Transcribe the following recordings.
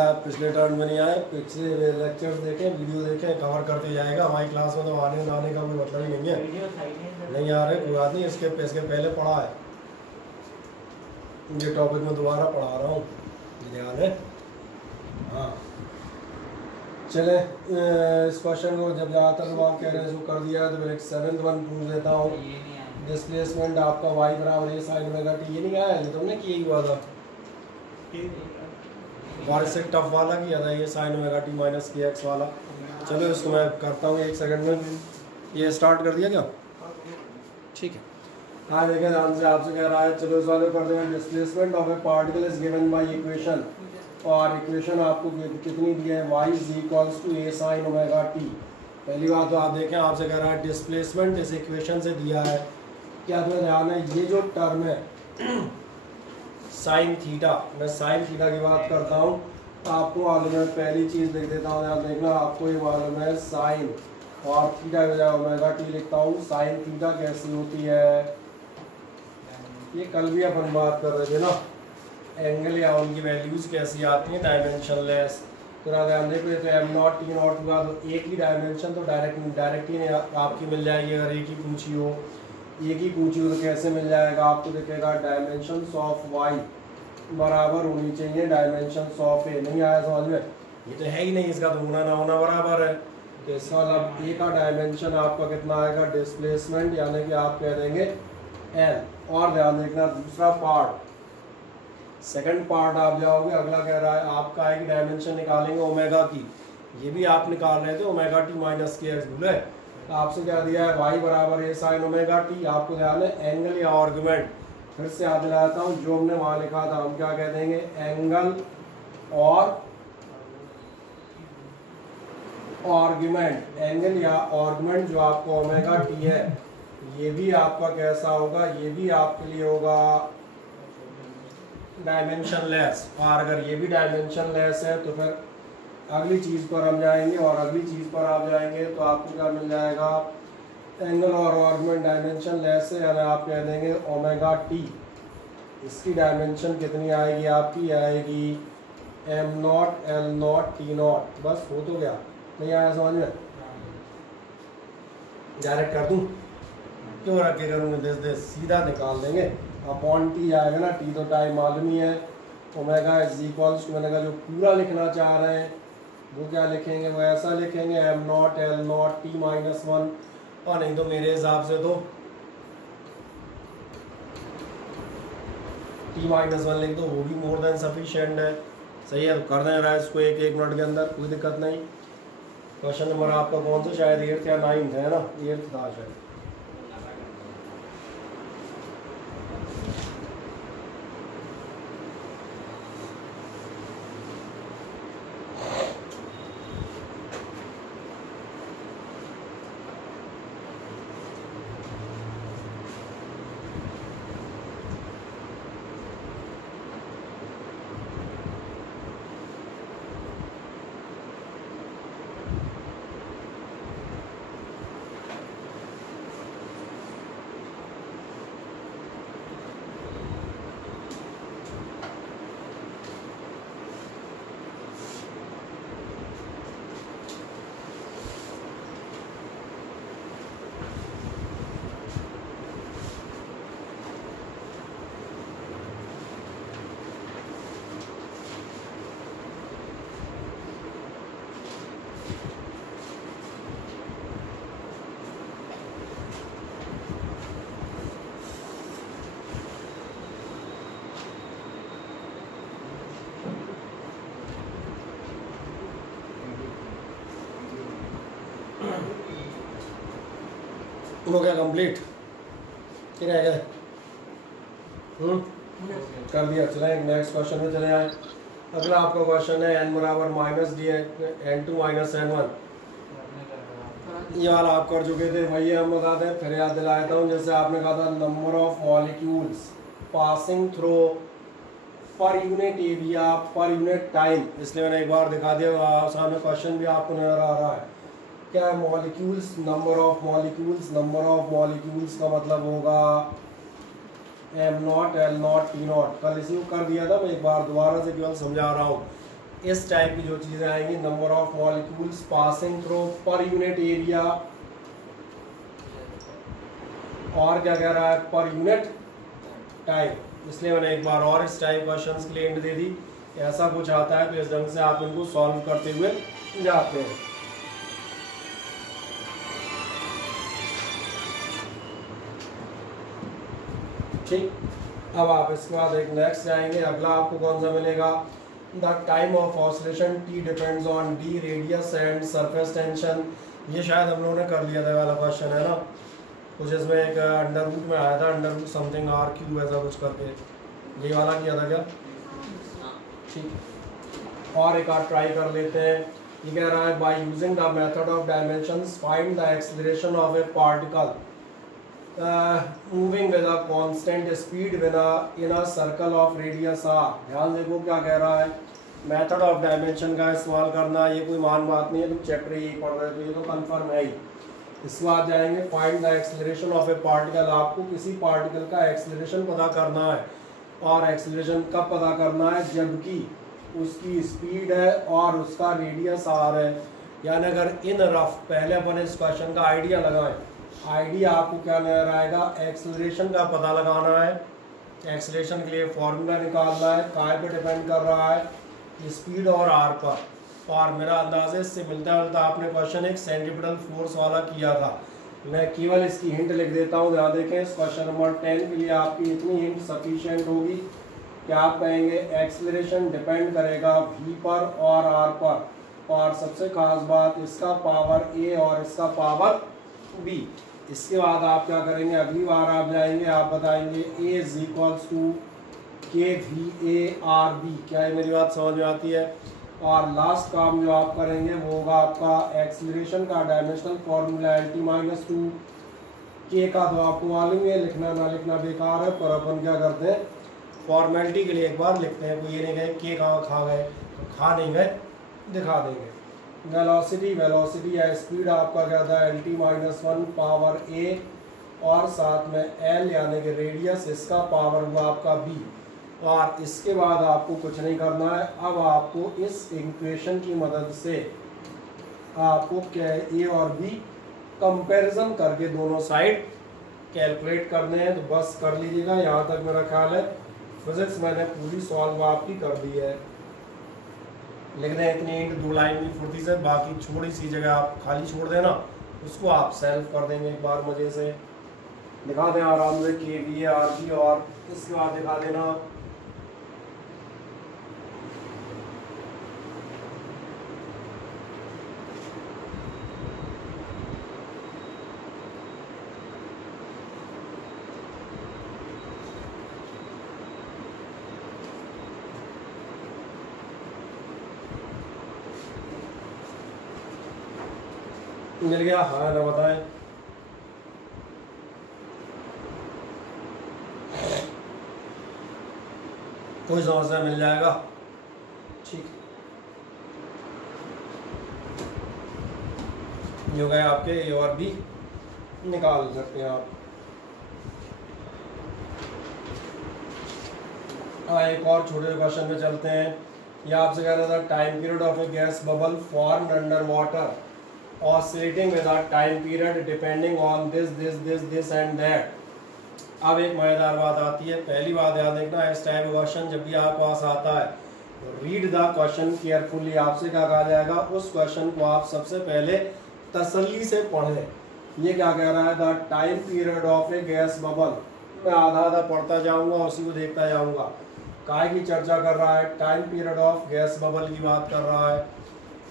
आप पिछले टर्न में नहीं आए, पिछले लेक्चर्स देखें, वीडियो देखें, कवर करते जाएगा। हमारी क्लास में तो आने का कोई मतलब ही नहीं है। नहीं आ रहे कोई बात नहीं, इसके पहले पढ़ा है, ये टॉपिक में दोबारा पढ़ा रहा हूँ, ध्यान है। हाँ चले, इस क्वेश्चन को जब ज़्यादातर लोग आप कह रहे हैं इसको कर दिया है तो मैं एक 7th वन पूछ देता हूँ। डिस्प्लेसमेंट आपका y बराबर a sin ओमेगा t, ये नहीं आया, ये तुमने किया हुआ था, बारिश से टफ वाला किया था, ये sin ओमेगा t माइनस के एक्स वाला। चलो इसको मैं करता हूँ 1 सेकंड में। ये स्टार्ट कर दिया क्या? ठीक है। हाँ देखिए ध्यान से, आपसे कह रहा है, चलो इस वाले कर देंगे। Displacement of a particle is given by equation, और इक्वेशन आपको कितनी दी है? y is equals to a sin omega t। पहली बात तो आप देखें, आपसे कह रहा है डिस्प्लेसमेंट इस इक्वेशन से दिया है। क्या तुम्हें ध्यान है, ये जो टर्म है साइन थीटा, मैं साइन थीटा की बात करता हूँ, आपको मालूम है, पहली चीज़ लिख देता हूँ, यहाँ देखना, आपको ये मालूम है साइन, और थीटा की बजाय ओमेगा टी लिखता हूँ। साइन थीटा कैसी होती है, ये कल भी अपन बात कर रहे थे ना, एंगल या उनकी वैल्यूज़ कैसी आती हैं, डायमेंशनलेस। थोड़ा ध्यान देखो, ये तो एम नॉट टी नॉट हुआ, तो एक ही डायमेंशन तो डायरेक्ट ही आपकी मिल जाएगी। अगर एक ही पूछी हो तो कैसे मिल जाएगा? आपको दिखेगा डायमेंशंस ऑफ y बराबर होनी चाहिए डायमेंशंस ऑफ a। नहीं आया समझ में? ये तो है ही नहीं, इसका तो होना ना होना बराबर है। तो इसका मतलब a का डायमेंशन आपका कितना आएगा? डिस्प्लेसमेंट, यानी कि आप कह देंगे n। और ध्यान देखना, दूसरा पार्ट, सेकंड पार्ट आप जाओगे, अगला कह रहा है आपका एक डायमेंशन निकालेंगे ओमेगा की, ये भी आप निकाल रहे थे ओमेगा टी माइनस के एक्स, भूले? आपसे क्या दिया है? y बराबर a sin ओमेगा टी। आपको ध्यान है एंगल या आर्गुमेंट, फिर से याद दिलाता हूँ, जो हमने वहाँ लिखा था, हम क्या कह देंगे? एंगल और आर्गुमेंट। एंगल या आर्गुमेंट जो आपको ओमेगा टी है, ये भी आपका कैसा होगा? ये भी आपके लिए होगा डायमेंशनलेस। और अगर ये भी डायमेंशनलेस है तो फिर अगली चीज़ पर हम जाएंगे, और अगली चीज़ पर आप जाएंगे तो आपको क्या मिल जाएगा? एंगल और आर्गुमेंट डायमेंशनलेस है, यानी आप कह देंगे ओमेगा टी, इसकी डायमेंशन कितनी आएगी? आपकी आएगी M naught L naught T not. बस हो तो गया, नहीं आया समझ में? डायरेक्ट कर दूँ? क्यों रख के करूँगा? देश सीधा निकाल देंगे, अपॉन टी आएगा ना, टी तो टाइम मालूम ही है, ओमेगा इज इक्वल्स टू, मैंने कहा जो पूरा लिखना चाह रहे हैं वो क्या लिखेंगे? वो ऐसा लिखेंगे M naught L naught T minus 1, और नहीं तो मेरे हिसाब से तो टी माइनस 1 लिख दो, वो भी मोर देन सफिशिएंट है। सही है, तो कर दें रहा है इसको एक मिनट के अंदर, कोई दिक्कत नहीं। क्वेश्चन नंबर आपका कौन सा, शायद 8th या 9th है ना? 8th था शायद। हो गया कंप्लीट कि रह गए? कर दिया। चले नेक्स्ट क्वेश्चन में चले आए। अगला आपका क्वेश्चन है n बराबर minus D n2 minus n1। ये वाला आप कर चुके थे, वही हम बताते हैं, फिर याद दिला देता हूँ। जैसे आपने कहा था number of molecules passing through per unit area per unit time, इसलिए मैंने एक बार दिखा दिया, सामने क्वेश्चन भी आपको नजर आ रहा है। क्या है? Molecules, number of molecules. Number of molecules का मतलब होगा M naught L naught T not. कल इसी को कर दिया था, मैं एक बार दोबारा से केवल समझा रहा हूँ। इस टाइप की जो चीज़ें आएंगी, number of molecules passing through per unit area, और क्या कह रहा है पर यूनिट टाइम। इसलिए मैंने एक बार और इस टाइप क्वेश्चंस के लिए एंड दे दी। ऐसा कुछ आता है तो इस ढंग से आप इनको सॉल्व करते हुए जाते हैं। ठीक, अब आप इसके बाद एक नेक्स्ट जाएंगे। अगला आपको कौन सा मिलेगा, the time of oscillation T depends on D radius and surface tension. ये शायद हम लोगों ने कर लिया था वाला क्वेश्चन है ना, कुछ इसमें एक अंडर रूट में आया था, under root something R Q ऐसा कुछ करके, ये वाला किया था क्या? ठीक, और एक आध ट्राई कर लेते हैं। ये कह रहा है by using the method of dimensions find the acceleration of a particle moving with a constant speed in a circle of radius R. ध्यान देखो क्या कह रहा है, मेथड ऑफ डायमेंशन का इस्तेमाल करना। ये कोई मान बात नहीं है, तुम चैप्टर ही पढ़ रहे हो तो ये तो कंफर्म है ही। इसके बाद जाएंगे find the acceleration of a particle. आपको किसी पार्टिकल का एक्सेलरेशन पता करना है, और एक्सेलरेशन कब पता करना है, जबकि उसकी स्पीड है और उसका रेडियस आर है। यानी अगर इन रफ पहले अपन इस क्वेश्चन का आइडिया लगाएं, आइडिया आपको क्या नजर आएगा, एक्सेलरेशन का पता लगाना है। एक्सेलरेशन के लिए फॉर्मूला निकालना है, काय पे डिपेंड कर रहा है, स्पीड और आर पर। और मेरा अंदाजे इससे मिलता जुलता आपने क्वेश्चन एक सेंट्रीपिटल फोर्स वाला किया था। मैं केवल इसकी हिंट लिख देता हूँ, ध्यान देखें। इस क्वेश्चन नंबर 10 के लिए आपकी इतनी हिंट सफिशिएंट होगी कि आप कहेंगे एक्सेलरेशन डिपेंड करेगा v पर और r पर, और सबसे खास बात इसका पावर a और इसका पावर b। इसके बाद आप क्या करेंगे, अगली बार आप जाएंगे, आप बताएंगे a इज इक्वल्स टू के वी ए आर बी। क्या है मेरी बात समझ में आती है? और लास्ट काम जो आप करेंगे वो होगा आपका एक्सेलरेशन का dimensional formula L minus two के का। तो आपको मालूम है लिखना ना लिखना बेकार है, पर अपन क्या करते हैं फॉर्मेलिटी के लिए एक बार लिखते हैं। कोई ये नहीं गए के कहाँ खा गए, तो खा नहीं गए, दिखा देंगे। वेलोसिटी या स्पीड आपका क्या था, L T minus one power a, और साथ में एल यानी कि रेडियस, इसका पावर हुआ आपका बी। और इसके बाद आपको कुछ नहीं करना है। अब आपको इस इक्वेशन की मदद से आपको क्या ए और बी कंपैरिजन करके दोनों साइड कैलकुलेट करने हैं। तो बस कर लीजिएगा, यहाँ तक मेरा ख्याल है फिजिक्स मैंने पूरी सॉल्व आपकी कर दी है। लिख दें इतनी इंट 2 लाइन की फुर्ती से, बाकी छोटी सी जगह आप खाली छोड़ देना, उसको आप सेल्फ कर देंगे एक बार मजे से। दिखा दें आराम से के वी आर बी, और इसके बाद दिखा देना मिल गया, हाँ ना बताएं। कोई समस्या मिल जाएगा, ठीक। ये हो गए आपके ए और बी, निकाल सकते हैं आप। एक और छोटे क्वेश्चन पे चलते हैं। ये आपसे कह रहा था time period of A gas bubble formed under water oscillating with a time period depending on this and that। अब एक मजेदार बात आती है। पहली बात याद रखना, इस टाइप का क्वेश्चन जब भी आपके पास आता है तो रीड द क्वेश्चन केयरफुली। आपसे क्या कहा जाएगा, उस क्वेश्चन को आप सबसे पहले तसल्ली से पढ़ें। ये क्या कह रहा है, the time period of A gas bubble. मैं आधा आधा पढ़ता जाऊंगा, उसी को देखता जाऊंगा। काय की चर्चा कर रहा है, time period of gas bubble की बात कर रहा है।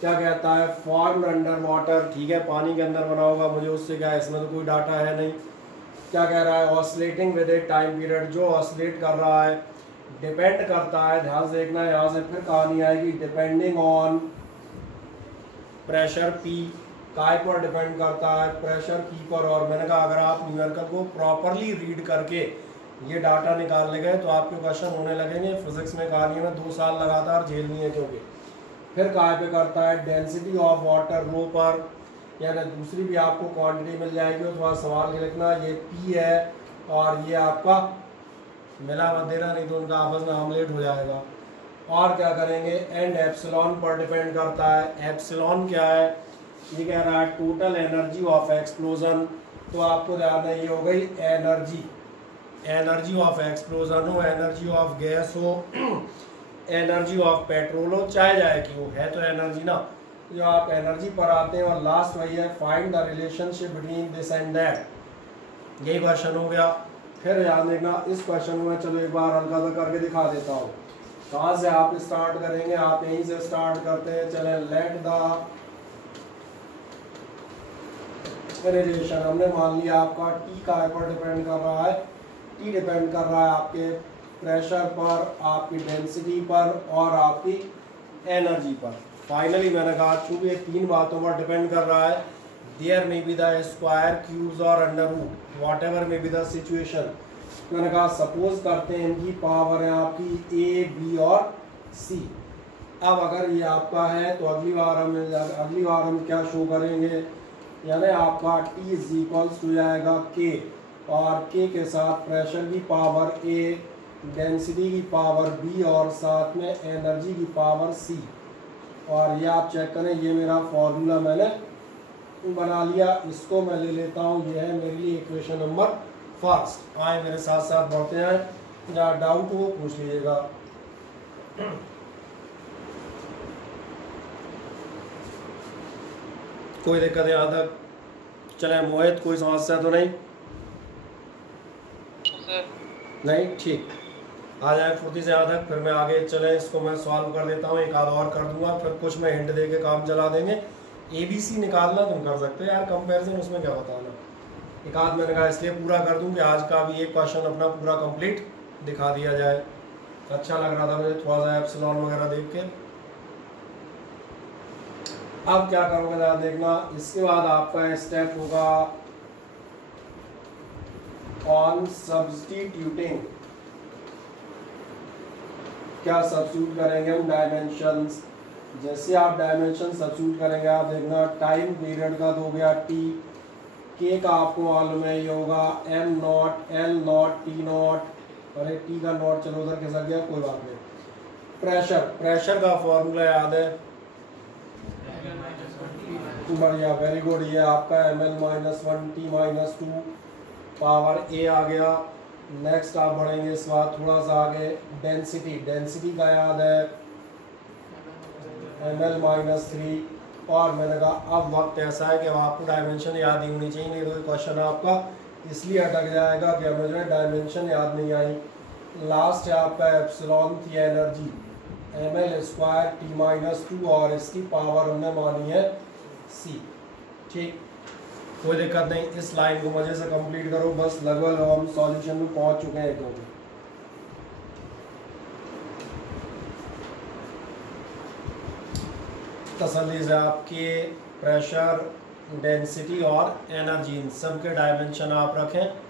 क्या कहता है, फॉर्म्ड अंडर वाटर, ठीक है पानी के अंदर बना होगा, मुझे उससे क्या है, इसमें तो कोई डाटा है नहीं। क्या कह रहा है, oscillating with A time period, जो ऑसिलेट कर रहा है, डिपेंड करता है, ध्यान से देखना, यहाँ से फिर कहानी आएगी, डिपेंडिंग ऑन प्रेशर पी। काय पर डिपेंड करता है, प्रेशर पी पर। और मैंने कहा अगर आप न्यूमेरिकल को प्रॉपरली रीड करके ये डाटा निकालने गए तो आपके क्वेश्चन होने लगेंगे। फिजिक्स में कहानी में 2 साल लगातार झेलनी है, क्योंकि फिर काय पे करता है, डेंसिटी ऑफ वाटर रो पर, यानी दूसरी भी आपको क्वांटिटी मिल जाएगी। और थोड़ा सवाल के लिखना, ये पी है और ये आपका मिला मत देना, नहीं तो उनका आपस में ऑमलेट हो जाएगा। और क्या करेंगे, एंड एप्सिलॉन पर डिपेंड करता है। एप्सिलॉन क्या है, ये कह रहा है टोटल एनर्जी ऑफ एक्सप्लोजन। तो आपको ध्यान है ये हो गई एनर्जी, एनर्जी ऑफ एक्सप्लोजन हो, एनर्जी ऑफ गैस हो, एनर्जी ऑफ पेट्रोल हो, चाहे जाए कि वो है तो एनर्जी ना। जो आप एनर्जी पर आते हैं और लास्ट वही है, find the relationship between this and that, यही क्वेश्चन हो गया। फिर याद देखना इस क्वेश्चन में, चलो एक बार हल्का सा करके दिखा देता हूँ। कहाँ से आप स्टार्ट करेंगे, आप यहीं से स्टार्ट करते हैं। चले, लेट द रिलेशन, हमने मान लिया आपका टी का पर डिपेंड कर रहा है, टी डिपेंड कर रहा है आपके प्रेशर पर, आपकी डेंसिटी पर और आपकी एनर्जी पर। फाइनली मैंने कहा चूंकि ये तीन बातों पर डिपेंड कर रहा है, there may be the square, cubes और under root, whatever may be the situation. मैंने कहा सपोज करते हैं इनकी पावर है आपकी ए, बी और सी। अब अगर ये आपका है तो अगली बार हम क्या शो करेंगे, यानी आपका T इज इक्वल्स टू जाएगा K, और K के साथ प्रेशर की पावर A, डेंसिटी की पावर B और साथ में एनर्जी की पावर C। और ये आप चेक करें, ये मेरा फॉर्मूला मैंने बना लिया, इसको मैं ले लेता हूँ, ये है मेरे लिए इक्वेशन नंबर फर्स्ट। आए मेरे साथ साथ बढ़ते हैं, जहाँ डाउट हो पूछ लीजिएगा। कोई दिक्कत है यहाँ तक? चले मोहित, कोई समस्या तो नहीं? नहीं, ठीक, आ जाए फुर्ती से यहाँ तक। फिर मैं आगे चले, इसको मैं सॉल्व कर देता हूँ, एक आध और कर दूंगा, फिर कुछ मैं हिंट दे के काम चला देंगे। ABC निकालना तुम कर सकते हो यार, कंपैरिजन उसमें क्या बताना। एक आध मैंने कहा इसलिए पूरा कर दूं कि आज का भी एक क्वेश्चन अपना पूरा कंप्लीट दिखा दिया जाए। अच्छा लग रहा था मुझे थोड़ा सा एप्सिलॉन वगैरह देख के। अब क्या करोगे ज़रा देखना, इसके बाद आपका स्टेप होगा ऑन सब्स्टिट्यूटिंग। क्या सब्स्टिट्यूट करेंगे हम, डायमेंशंस। जैसे आप डायमेंशन सब्स्टिट्यूट करेंगे, आप देखना टाइम पीरियड का दो गया T, K का आपको मालूम है ये होगा M not, L not, T not, अरे T का नॉट चलो उधर खिसक गया, कोई बात नहीं। प्रेशर, प्रेशर का फॉर्मूला याद है, बढ़िया, वेरी गुड, ये आपका ml minus 1 T minus 2 power A आ गया। नेक्स्ट आप बढ़ेंगे इस बार थोड़ा सा आगे, डेंसिटी, डेंसिटी का याद है ml माइनस 3। और मैंने कहा अब वक्त ऐसा है कि आपको डायमेंशन याद ही होनी चाहिए, नहीं तो क्वेश्चन आपका इसलिए अटक जाएगा कि हमें जो है डायमेंशन याद नहीं आई। लास्ट है आपका एप्सिलॉन थी energy, ml square T minus 2 और इसकी पावर हमने मानी है C। ठीक, कोई दिक्कत नहीं, इस लाइन को मजे से कंप्लीट करो, बस लगभग हम सॉल्यूशन में पहुंच चुके हैं एकदम। तसल्ली से आपके प्रेशर, डेंसिटी और एनर्जी, इन सब के डायमेंशन आप रखें।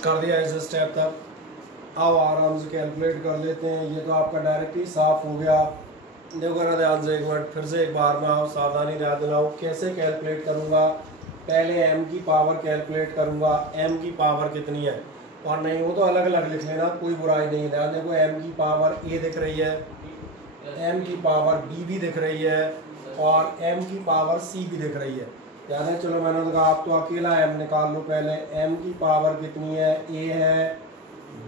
कर दिया इस स्टेप तक, अब आराम से कैलकुलेट कर लेते हैं। ये तो आपका डायरेक्टली साफ हो गया। देखो ना ध्यान से एक मिनट, फिर से एक बार मैं आप सावधानी ध्यान दिलाऊँ, कैसे कैलकुलेट करूँगा। पहले m की पावर कैलकुलेट करूँगा, m की पावर कितनी है, और नहीं वो तो अलग अलग लिख लेना, कोई बुराई नहीं है। ध्यान देखो, m की पावर a दिख रही है, m की पावर b भी दिख रही है, और m की पावर c भी दिख रही है। याद है, चलो मैंने तो कहा आप तो अकेला m निकाल लो पहले। m की पावर कितनी है, a है,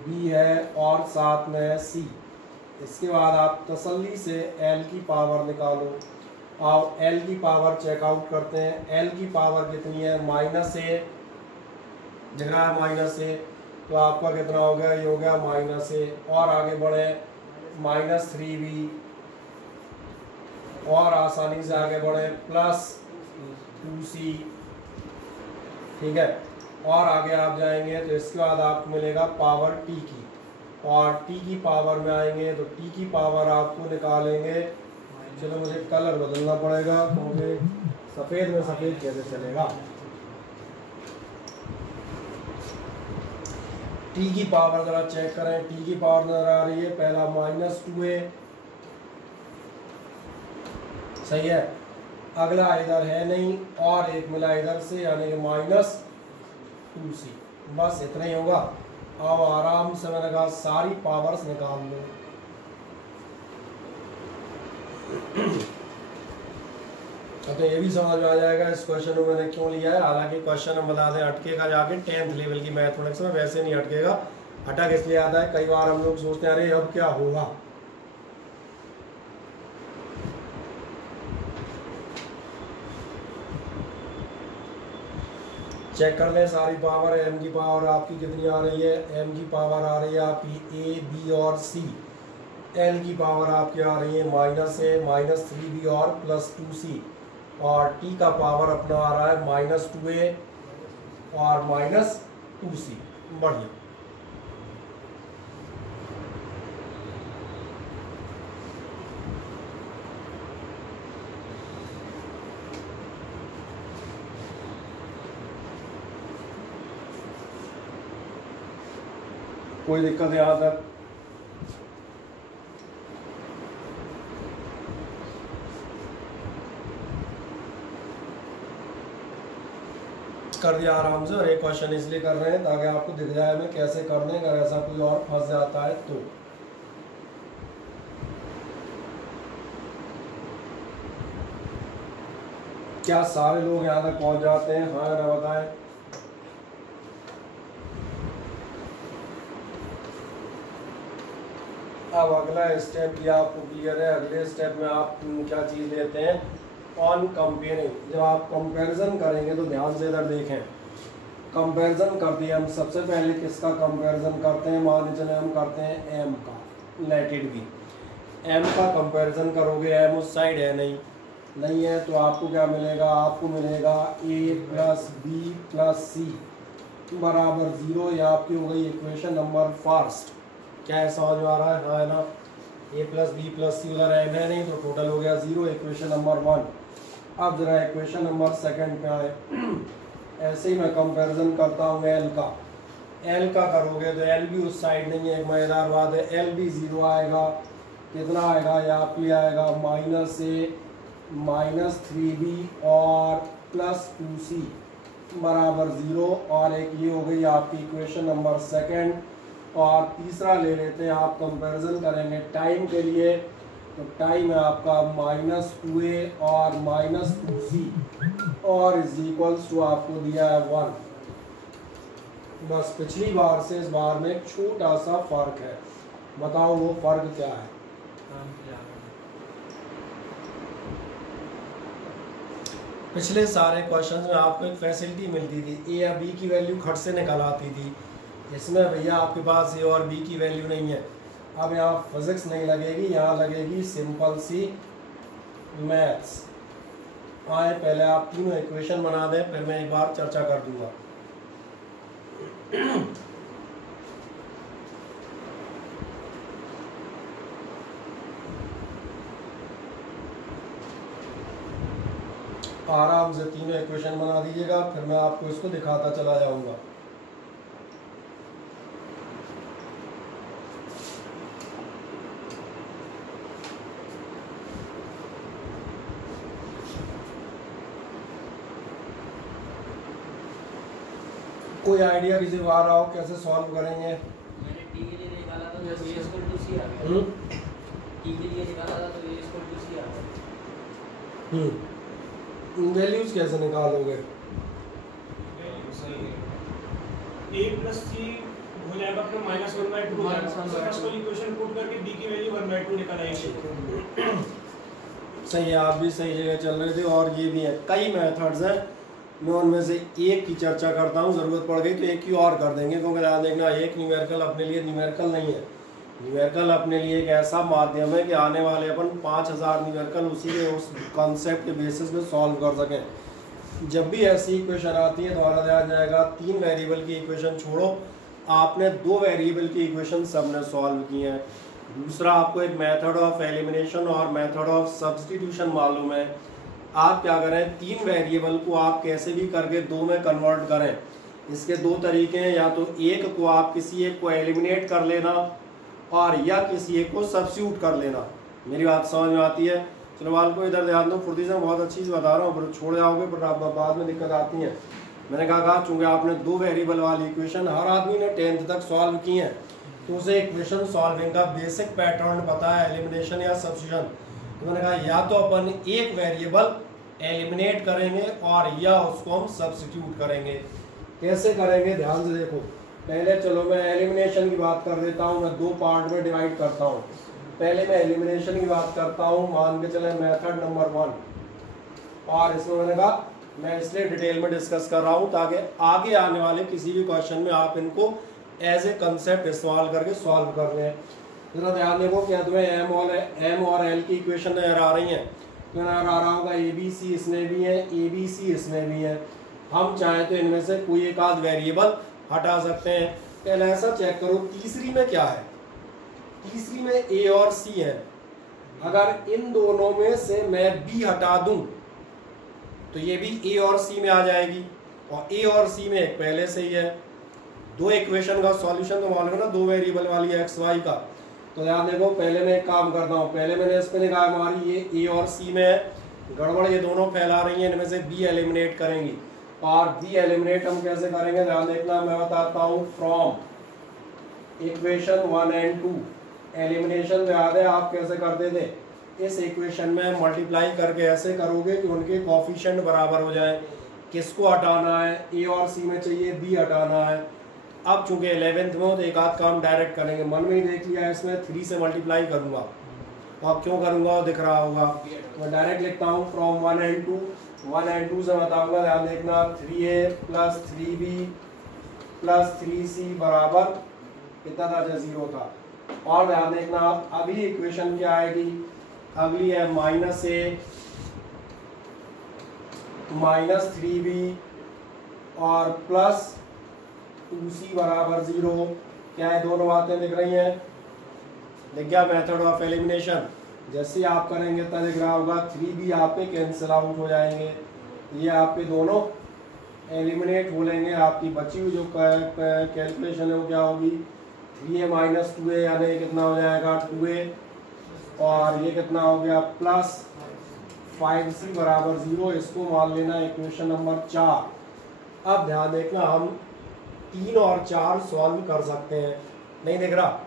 b है और साथ में है c। इसके बाद आप तसल्ली से l की पावर निकालो। आओ l की पावर चेकआउट करते हैं। l की पावर कितनी है, माइनस a दिख रहा है, माइनस a, तो आपका कितना हो गया, ये हो गया माइनस a। और आगे बढ़े, माइनस 3b, और आसानी से आगे बढ़े प्लस 2c। ठीक है, और आगे आप जाएंगे तो इसके बाद आपको मिलेगा पावर t की। और टी की पावर में आएंगे तो टी की पावर आपको निकालेंगे। चलो मुझे कलर बदलना पड़ेगा क्योंकि सफ़ेद में सफ़ेद कैसे चलेगा। टी की पावर ज़रा चेक करें, टी की पावर नजर आ रही है, पहला -2a सही है, अगला इधर है नहीं और एक मिला इधर से यानी कि -2c, बस इतना ही होगा। अब आराम से मैंने कहा सारी पावर्स निकाल लो। तो ये भी समझ में आ जाएगा इस क्वेश्चन को मैंने क्यों लिया है। हालांकि क्वेश्चन हम बता दें अटकेगा जाके 10th लेवल की मैथमेटिक्स में, वैसे नहीं अटकेगा। अटक इसलिए आता है कई बार हम लोग सोचते हैं अरे अब क्या होगा। चेक कर लें सारी पावर। एम की पावर आपकी कितनी आ रही है, एम की पावर आ रही है आपकी ए बी और सी। एल की पावर आपकी आ रही है -a -3b और +2c। और टी का पावर अपना आ रहा है -2a और -2c। बढ़िया। कोई दिक्कत यहाँ तक? कर दिया आराम से। और एक क्वेश्चन इसलिए कर रहे हैं ताकि आपको दिख जाए हमें कैसे करने, अगर ऐसा कोई और फंस जाता है तो। क्या सारे लोग यहाँ तक पहुँच जाते हैं? हाँ ना बताएं। अब अगला स्टेप ये आपको क्लियर है। अगले स्टेप में आप क्या चीज़ लेते हैं, ऑन कंपेयरिंग। जब आप कंपैरिजन करेंगे तो ध्यान से इधर देखें। कंपैरिजन करते हैं हम सबसे पहले किसका कंपैरिजन करते हैं, मान चले हम करते हैं एम का, लेट इट बी। एम का कंपैरिजन करोगे, एम उस साइड है नहीं है तो आपको क्या मिलेगा, आपको मिलेगा a + b + c बराबर 0। ये आपकी हो गई इक्वेशन नंबर फर्स्ट। क्या है, समझ में आ रहा है? हाँ है ना। a + b + c उधर एम है नहीं तो टोटल हो गया 0, इक्वेशन नंबर 1। अब जरा इक्वेशन नंबर सेकंड पे आए। ऐसे ही मैं कंपैरिजन करता हूँ एल का। एल का करोगे तो एल भी उस साइड नहीं है, एक मज़ेदार बात है। एल भी 0 आएगा। कितना आएगा, या आपकी आएगा -a -3b और +2c बराबर 0। और एक ये हो गई आपकी इक्वेशन नंबर सेकंड। और तीसरा ले लेते हैं, आप कंपैरिजन करेंगे टाइम के लिए तो टाइम है आपका -2a और -2c और = आपको दिया है 1। बस पिछली बार से इस बार में एक छोटा सा फर्क है, बताओ वो फर्क क्या है? पिछले सारे क्वेश्चंस में आपको एक फैसिलिटी मिलती थी, ए या बी की वैल्यू खट से निकल आती थी। इसमें भैया आपके पास ए और बी की वैल्यू नहीं है। अब यहाँ फिजिक्स नहीं लगेगी, यहाँ लगेगी सिंपल सी मैथ्स। आए पहले आप तीनों इक्वेशन बना दें, फिर मैं एक बार चर्चा कर दूंगा। आराम से तीनों इक्वेशन बना दीजिएगा, फिर मैं आपको इसको दिखाता चला जाऊंगा। कोई आइडिया किसी को आ रहा हो कैसे सॉल्व करेंगे? मैंने टी के लिए निकाला था तो a = c आ गया। टी के लिए निकाला था तो a = c आ गया। वैल्यूज कैसे निकालोगे? a + c हो जाएगा अपना -1/2 हो जाएगा। फर्स्ट वाली इक्वेशन पुट करके b की वैल्यू 1/2 निकल आएगी। सही है, आप भी सही जगह चल रहे थे। और ये भी है, कई मेथड्स हैं, मैं उनमें से एक की चर्चा करता हूँ। ज़रूरत पड़ गई तो एक की और कर देंगे, क्योंकि ध्यान देखना एक न्यूमेरिकल अपने लिए न्यूमेरिकल नहीं है। न्यूमेरिकल अपने लिए एक ऐसा माध्यम है कि आने वाले अपन 5000 न्यूमेरिकल उसी के उस कॉन्सेप्ट के बेसिस पे सॉल्व कर सकें। जब भी ऐसी इक्वेशन आती है तो हमारा ध्यान जाएगा 3 वेरिएबल की इक्वेशन छोड़ो, आपने दो वेरिएबल की इक्वेशन सबने सॉल्व की हैं। दूसरा आपको एक मेथड ऑफ एलिमिनेशन और मेथड ऑफ सब्स्टिट्यूशन मालूम है। आप क्या करें, तीन वेरिएबल को आप कैसे भी करके दो में कन्वर्ट करें। इसके दो तरीके हैं, या तो एक को आप किसी एक को एलिमिनेट कर लेना और या किसी एक को सब्स्टिट्यूट कर लेना। मेरी बात समझ में आती है? चलो वाल को इधर ध्यान दो, फुर्ती से बहुत अच्छी से बता रहा हूँ, फिर छोड़ जाओगे फिर बाद में दिक्कत आती है। मैंने कहा चूंकि आपने दो वेरिएबल वाली इक्वेशन हर आदमी ने 10th तक सॉल्व की है, तो उसे इक्वेशन सॉल्विंग का बेसिक पैटर्न पता है, एलिमिनेशन या सब्स्टिट्यूशन। तो मैंने कहा या तो अपन एक वेरिएबल एलिमिनेट करेंगे और या उसको हम सब्स्टिट्यूट करेंगे। कैसे करेंगे ध्यान से देखो। पहले चलो मैं एलिमिनेशन की बात कर देता हूँ, मैं दो पार्ट में डिवाइड करता हूँ। पहले मैं एलिमिनेशन की बात करता हूँ, मान के चले मेथड नंबर 1, और इसमें मैंने कहा मैं इसलिए डिटेल में डिस्कस कर रहा हूँ ताकि आगे आने वाले किसी भी क्वेश्चन में आप इनको एज ए कंसेप्ट इस्तेमाल करके सॉल्व कर लें। जरा ध्यान देखो, क्या तुम्हें एम और एल की इक्वेशन नजर आ रही हैं? तो नजर आ रहा होगा ABC इसमें भी है, ABC इसमें भी है। हम चाहें तो इनमें से कोई एक आध वेरिएबल हटा सकते हैं। पहले ऐसा चेक करो, तीसरी में क्या है? तीसरी में A और C है। अगर इन दोनों में से मैं B हटा दूं तो ये भी A और C में आ जाएगी, और A और C में एक पहले से ही है। दो इक्वेशन का सॉल्यूशन तो मालूम है ना, दो वेरिएबल वाली एक्स वाई का। तो ध्यान देखो, पहले मैं एक काम करता हूँ, पहले मैंने इस पे निकाह हमारी ये A और C में है, गड़बड़ ये दोनों फैला रही हैं, इनमें से B एलिमिनेट करेंगी। और B एलिमिनेट हम कैसे करेंगे ध्यान देखना, मैं बताता हूँ। फ्रॉम इक्वेशन 1 and 2 एलिमिनेशन याद है आप कैसे करते थे? इस इक्वेशन में मल्टीप्लाई करके ऐसे करोगे कि उनके कोफिशिएंट बराबर हो जाए। किसको हटाना है? A और C में चाहिए B हटाना है। अब चूंकि 11th में हो तो एक आध काम डायरेक्ट करेंगे, मन में ही देख लिया है, इसमें 3 से मल्टीप्लाई करूंगा। तो अब क्यों करूंगा दिख रहा होगा, मैं डायरेक्ट लिखता हूँ फ्रॉम 1 and 2। 1 and 2 से बताऊंगा, ध्यान देखना, 3A + 3B + 3C बराबर कितना था? 0 था। और ध्यान देखना, अगली इक्वेशन क्या आएगी? अगली है -A - 3B और +2C बराबर 0। क्या है? दोनों बातें दिख रही हैं? दिख गया मेथड ऑफ एलिमिनेशन? जैसे आप करेंगे तब दिख रहा होगा 3B आपके कैंसिल आउट हो जाएंगे, ये आपके दोनों एलिमिनेट हो लेंगे। आपकी बची हुई जो कैलकुलेशन है वो क्या होगी? 3A - 2A यानी कितना हो जाएगा? 2A, और ये कितना हो गया? +5C बराबर 0। इसको मान लेना इक्वेशन नंबर 4। अब ध्यान देखना, हम 3 और 4 सॉल्व कर सकते हैं। नहीं दिख रहा?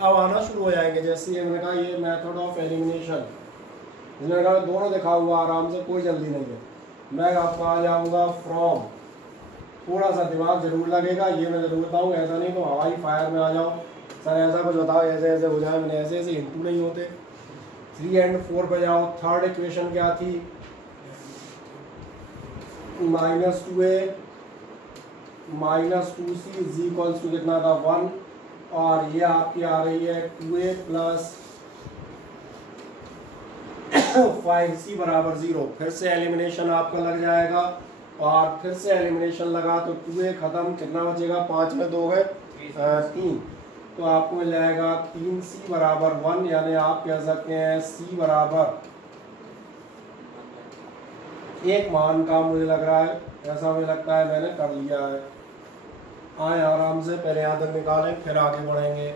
अब आना शुरू हो जाएंगे। जैसे ये मैंने कहा ये मेथड ऑफ एलिमिनेशन, मैंने कहा दोनों दिखाऊंगा आराम से, कोई जल्दी नहीं है। मैं आपको आ जाऊंगा फ्रॉम, थोड़ा सा दिमाग जरूर लगेगा, ये मैं जरूर बताऊँ, ऐसा नहीं तो हवाई फायर में आ जाओ सर ऐसा कुछ बताओ, ऐसे ऐसे हो जाए। मैंने ऐसे ऐसे इंटू नहीं होते। 3 and 4 पे जाओ। थर्ड इक्वेशन क्या थी? -2A - 2C = कितना था? 1। और ये आपकी आ रही है 2A + 5C बराबर 0। फिर से एलिमिनेशन आपका लग जाएगा, और फिर से एलिमिनेशन लगा तो 2A खत्म, कितना बचेगा? 5 में 2 गए 3, तो आपको मिल जाएगा 3C बराबर 1। यानी आप कह सकते हैं C बराबर एक मान का मुझे लग रहा है, ऐसा मुझे लगता है मैंने कर लिया है। आए आराम से, पहले यहाँ तक निकालें फिर आगे बढ़ेंगे।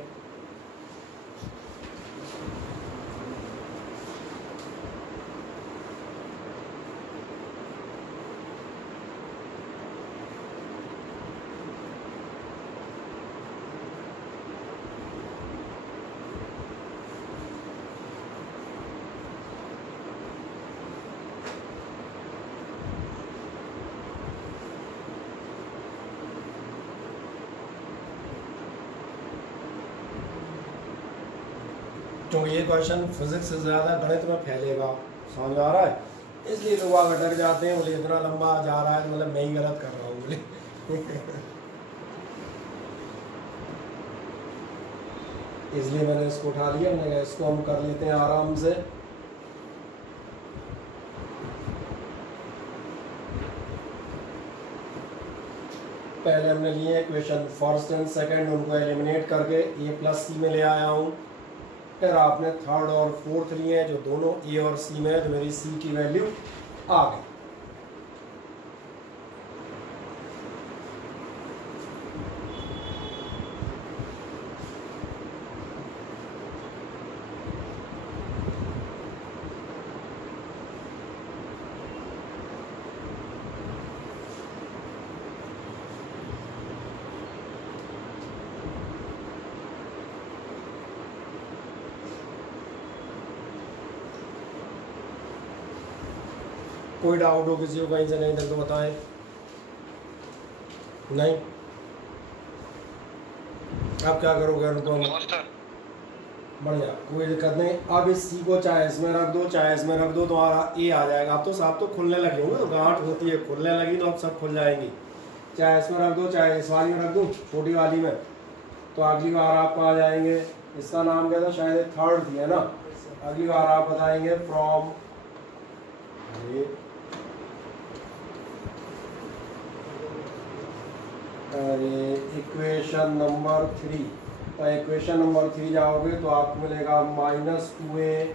क्योंकि ये क्वेश्चन फिजिक्स से ज़्यादा गणित में फैलेगा, समझ आ रहा है? इसलिए लोग आगे डर जाते हैं, बोले इतना लंबा जा रहा है तो मतलब मैं ही गलत कर रहा हूँ बोले। इसलिए मैंने इसको उठा लिया, मैंने इसको हम कर लेते हैं आराम से। पहले हमने लिए इक्वेशन फर्स्ट एंड सेकंड, उनको एलिमिनेट करके ए प्लस सी में ले आया हूँ। फिर आपने थर्ड और फोर्थ लिए हैं जो दोनों ए और सी में है, तो मेरी सी की वैल्यू आ गई। कोई डाउट हो किसी को कहीं से नहीं तक तो बताएं। नहीं, अब क्या करोगे उनको? बढ़िया, कोई दिक्कत नहीं। अब इस सी को चाहे इसमें रख दो चाहे इसमें रख दो, तुम्हारा ए आ जाएगा। अब तो साफ तो खुलने लगे होंगे, तो गांठ होती है खुलने लगी तो अब सब खुल जाएंगी। चाहे इसमें रख दो चाहे इस वाली में रख दो, छोटी वाली में, तो अगली बार आप आ जाएंगे। इसका नाम क्या था? शायद थर्ड थी, है ना? अगली बार आप बताएंगे फ्रॉम इक्वेशन नंबर 3। तो इक्वेशन नंबर 3 जाओगे तो आपको मिलेगा -2a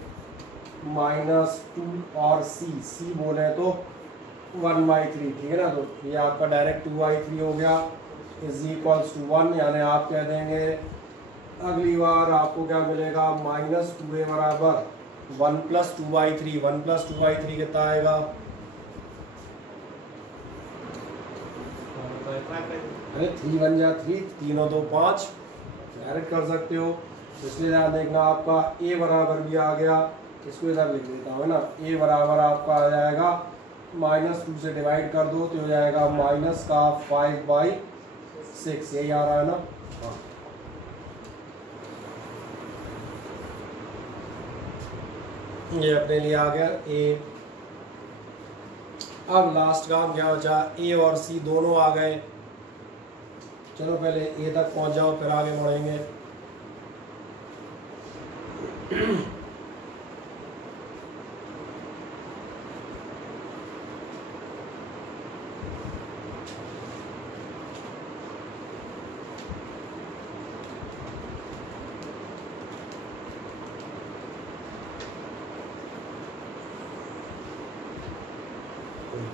-2 और सी बोले तो 1/3, ठीक है ना? तो ये आपका डायरेक्ट 2/3 हो गया इज इक्वल्स टू 1, यानी आप कह देंगे अगली बार आपको क्या मिलेगा? -2a बराबर 1 + 2/3। 1 + 2/3 कितना आएगा? अरे 3 बन जा 3, 3 और 2 5, डायरेक्ट कर सकते हो। इसलिए ध्यान देखना, आपका ए बराबर भी आ गया। इसको इधर लिख देता हूँ, है ना? ए बराबर आपका आ जाएगा -2 से डिवाइड कर दो तो हो जाएगा -5/6। यही आ रहा है ना? हाँ, ये अपने लिए आ गया ए। अब लास्ट काम क्या बचा? ए और सी दोनों आ गए। चलो पहले ए तक पहुंच जाओ, फिर आगे बढ़ेंगे।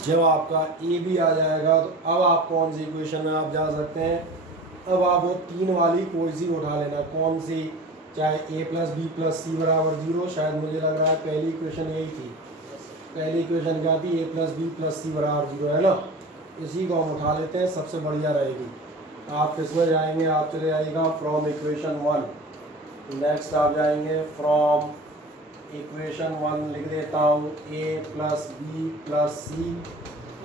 जब आपका ए भी आ जाएगा तो अब आप कौन सी इक्वेशन में आप जा सकते हैं? अब आप वो 3 वाली कोई सी उठा लेना। कौन सी? चाहे a + b + c बराबर 0, शायद मुझे लग रहा है पहली इक्वेशन यही थी। पहली इक्वेशन क्या थी? a + b + c बराबर 0, है ना? इसी को हम उठा लेते हैं, सबसे बढ़िया रहेगी। आप किसमें जाएंगे? आप चले जाइएगा फ्रॉम इक्वेशन 1। नेक्स्ट आप जाएंगे फ्रॉम इक्वेशन 1, लिख देता हूँ a + b + c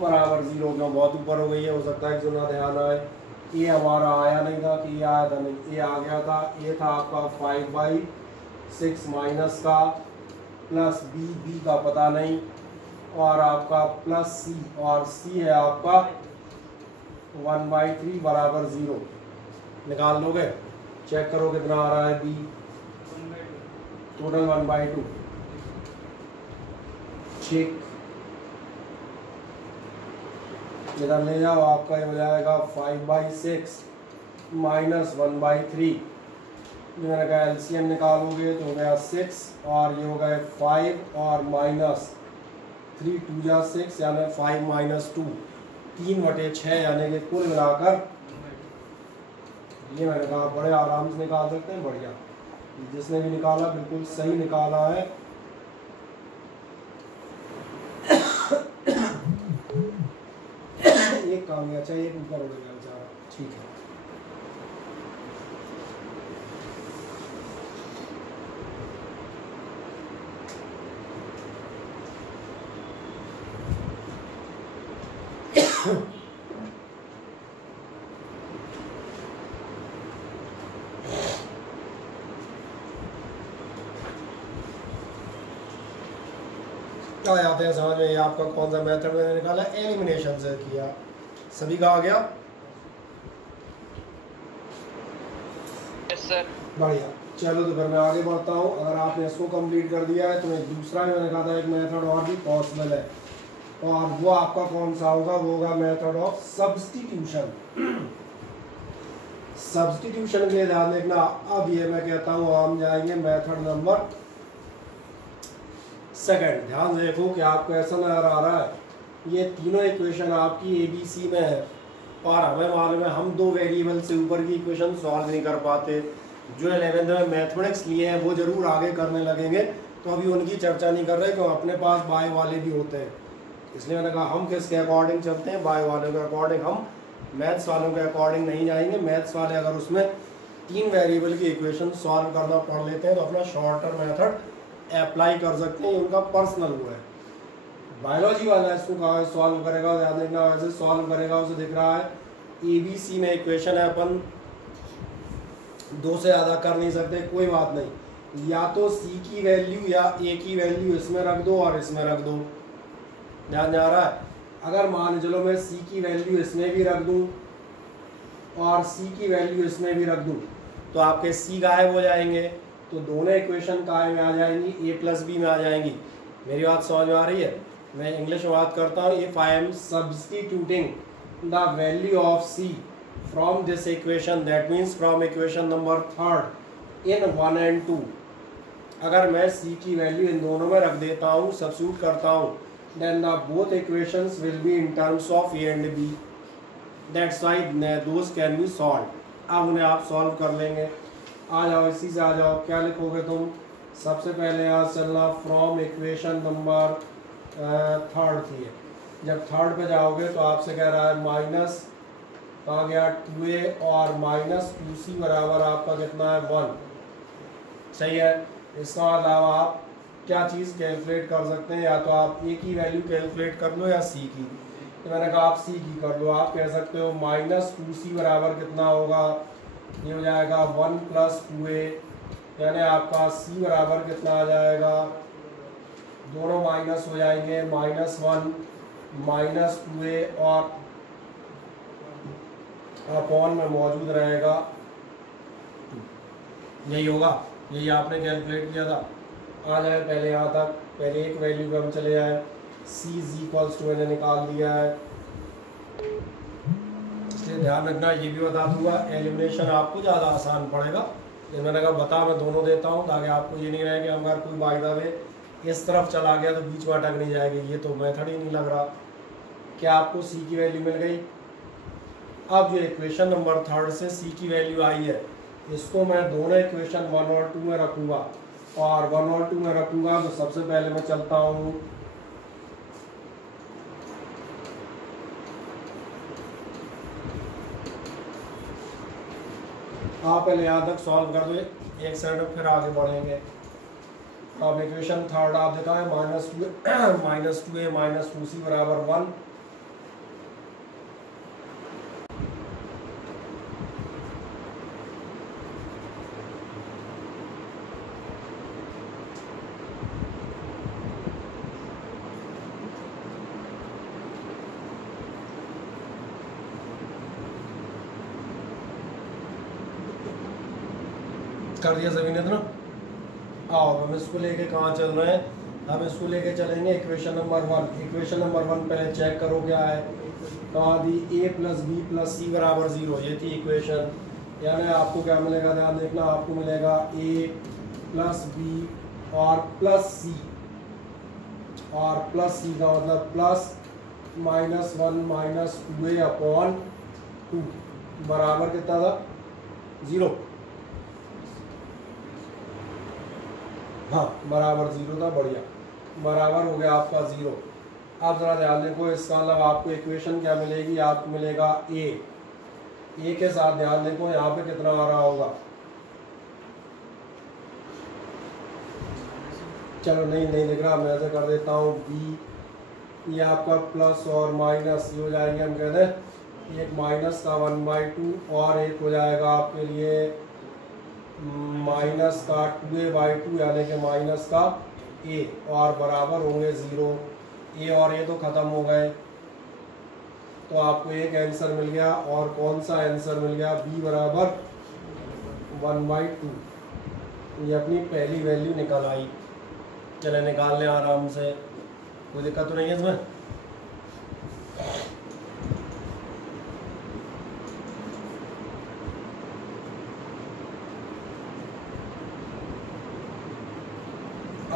बराबर 0। क्यों? बहुत ऊपर हो गई है, हो सकता है कि ना ध्यान आए। ए हमारा आया नहीं था कि ये आया था, नहीं, ए आ गया था। ए था आपका 5/6 माइनस का प्लस बी का पता नहीं, और आपका प्लस सी, और सी है आपका 1/3 बराबर 0। निकाल लोगे? चेक करो कितना आ रहा है बी। टोटल 1/2। ठीक, इधर ले जाओ, आपका ये हो जाएगा 5/6 माइनस 1/3। जो मैंने कहा एलसीएम निकालोगे तो हो गया 6, और ये हो गए 5 और -3, 2 जा 6, यानी 5 - 2, 3/6, यानी कि कुल मिलाकर ये मैंने कहा बड़े आराम से निकाल सकते हैं। बढ़िया, जिसने भी निकाला बिल्कुल सही निकाला है। एक काम अच्छा, एक ऊपर हो गया बेचारा, ठीक है। क्या आते हैं समझ में? ये आपका कौन सा मेथड मैंने निकाला? एलिमिनेशन से किया। सभी का आ गया? Yes sir. बढ़िया, चलो तो फिर मैं आगे बढ़ता हूँ। अगर आपने इसको कंप्लीट कर दिया है तो मैं दूसरा भी मैंने कहा था एक मेथड और भी पॉसिबल है। और वो आपका कौन सा होगा, वो होगा मेथड ऑफ सब्स्टिट्यूशन। सब्स्टिट्यूशन के लिए ध्यान देखना। अब ये मैं कहता हूँ हम जाएंगे मेथड नंबर सेकंड। ध्यान से देखो कि आपको ऐसा नजर आ रहा है ये तीनों इक्वेशन आपकी ABC में है और हमें मालूम है हम दो वेरिएबल से ऊपर की इक्वेशन सॉल्व नहीं कर पाते। जो 11th में मैथमेटिक्स लिए हैं वो जरूर आगे करने लगेंगे, तो अभी उनकी चर्चा नहीं कर रहे क्योंकि अपने पास बाय वाले भी होते हैं। इसलिए मैंने कहा हम किसके अकॉर्डिंग चलते हैं, बाय वालों के अकॉर्डिंग। हम मैथ्स वालों के अकॉर्डिंग नहीं जाएंगे। मैथ्स वाले अगर उसमें 3 वेरिएबल की इक्वेशन सॉल्व करना पढ़ लेते हैं तो अपना शॉर्टर मेथड अप्लाई कर सकते हैं, उनका पर्सनल वो है। बायोलॉजी वाला इसको कहा सॉल्व करेगा, ध्यान देखना वैसे सॉल्व करेगा। उसे दिख रहा है ABC में इक्वेशन है, अपन 2 से ज़्यादा कर नहीं सकते, कोई बात नहीं। या तो C की वैल्यू या A की वैल्यू इसमें रख दो और इसमें रख दो। ध्यान जा रहा है। अगर मान चलो मैं C की वैल्यू इसमें भी रख दूं और C की वैल्यू इसमें भी रख दूं तो आपके C गायब हो जाएंगे, तो दोनों इक्वेशन काय में आ जाएंगी, A+B में आ जाएंगी। मेरी बात समझ में आ रही है? मैं इंग्लिश में बात करता हूँ। If I am substituting the value of C from this equation, that means from equation number 3 in 1 and 2, अगर मैं C की वैल्यू इन दोनों में रख देता हूँ, सब्स्टिट्यूट करता हूँ, then the both equations will be in terms of A and B. That's why those can be solved. अब उन्हें आप सॉल्व कर लेंगे। आ जाओ, इसी से आ जाओ। क्या लिखोगे तुम? सबसे पहले यहाँ चलना फ्रॉम इक्वेशन नंबर 3 थी। जब 3 पे जाओगे तो आपसे कह रहा है माइनस आ गया 2A और माइनस 2C बराबर आपका कितना है 1। सही है। इसका अलावा आप क्या चीज़ कैलकुलेट कर सकते हैं, या तो आप A की वैल्यू कैलकुलेट कर लो या C की। तो मैंने कहा आप C की कर लो। आप कह सकते हो माइनस 2C बराबर कितना होगा, ये हो जाएगा 1 + 2A, यानी आपका C बराबर कितना आ जाएगा, दोनों माइनस हो जाएंगे, -1 -2A और अपॉन में मौजूद रहेगा, यही होगा। यही आपने कैलकुलेट किया था। आ जाए पहले यहाँ तक, पहले एक वैल्यू पे हम चले जाए। C = मैंने निकाल दिया है, इसलिए ध्यान रखना। ये भी बता दूंगा, एलिमिनेशन आपको ज़्यादा आसान पड़ेगा। ये मैंने कहा बता मैं दोनों देता हूँ ताकि आपको ये नहीं रहे कि अगर कोई बाय द वे इस तरफ चला गया तो बीच में अटक नहीं जाएगी। ये तो मेथड ही नहीं लग रहा। क्या आपको C की वैल्यू मिल गई? अब जो इक्वेशन नंबर 3 से C की वैल्यू आई है, इसको मैं दोनों इक्वेशन 1 और 2 में रखूँगा, और 1 और 2 में रखूँगा तो सबसे पहले मैं चलता हूँ आप पहले यहाँ तक सॉल्व कर दो एक साइड में, फिर आगे बढ़ेंगे। अब इक्वेशन 3 आप देखा है -2A -2C बराबर 1। कर दिया सभी ने तो ना। आओ हम इसको लेके कहाँ चल रहे हैं, हम इसको लेके चलेंगे इक्वेशन नंबर 1। इक्वेशन नंबर 1 पहले चेक करो क्या है। कहाँ दी? A + B + C बराबर 0, ये थी इक्वेशन। यानी आपको क्या मिलेगा, ध्यान देखना, आपको मिलेगा A + B और +C, और +C का मतलब +(-1 - 2A अपॉन 2) बराबर कितना था? 0। हाँ, बराबर 0 था। बढ़िया, बराबर हो गया आपका 0। अब जरा ध्यान देखो, इसका मतलब आपको इक्वेशन क्या मिलेगी, आपको मिलेगा A के साथ ध्यान देखो यहाँ पे कितना आ रहा होगा। चलो नहीं दिख रहा, मैं ऐसे कर देता हूँ B, ये आपका प्लस और माइनस ये हो जाएंगे, हम कहते हैं एक माइनस का 1/2 और एक हो जाएगा आपके लिए माइनस का 2A/2 यानी कि माइनस का A, और बराबर होंगे 0। A और A तो ख़त्म हो गए, तो आपको एक आंसर मिल गया। और कौन सा आंसर मिल गया? B बराबर 1/2। ये अपनी पहली वैल्यू निकल आई। चले निकाल लें आराम से, कोई दिक्कत तो नहीं है इसमें।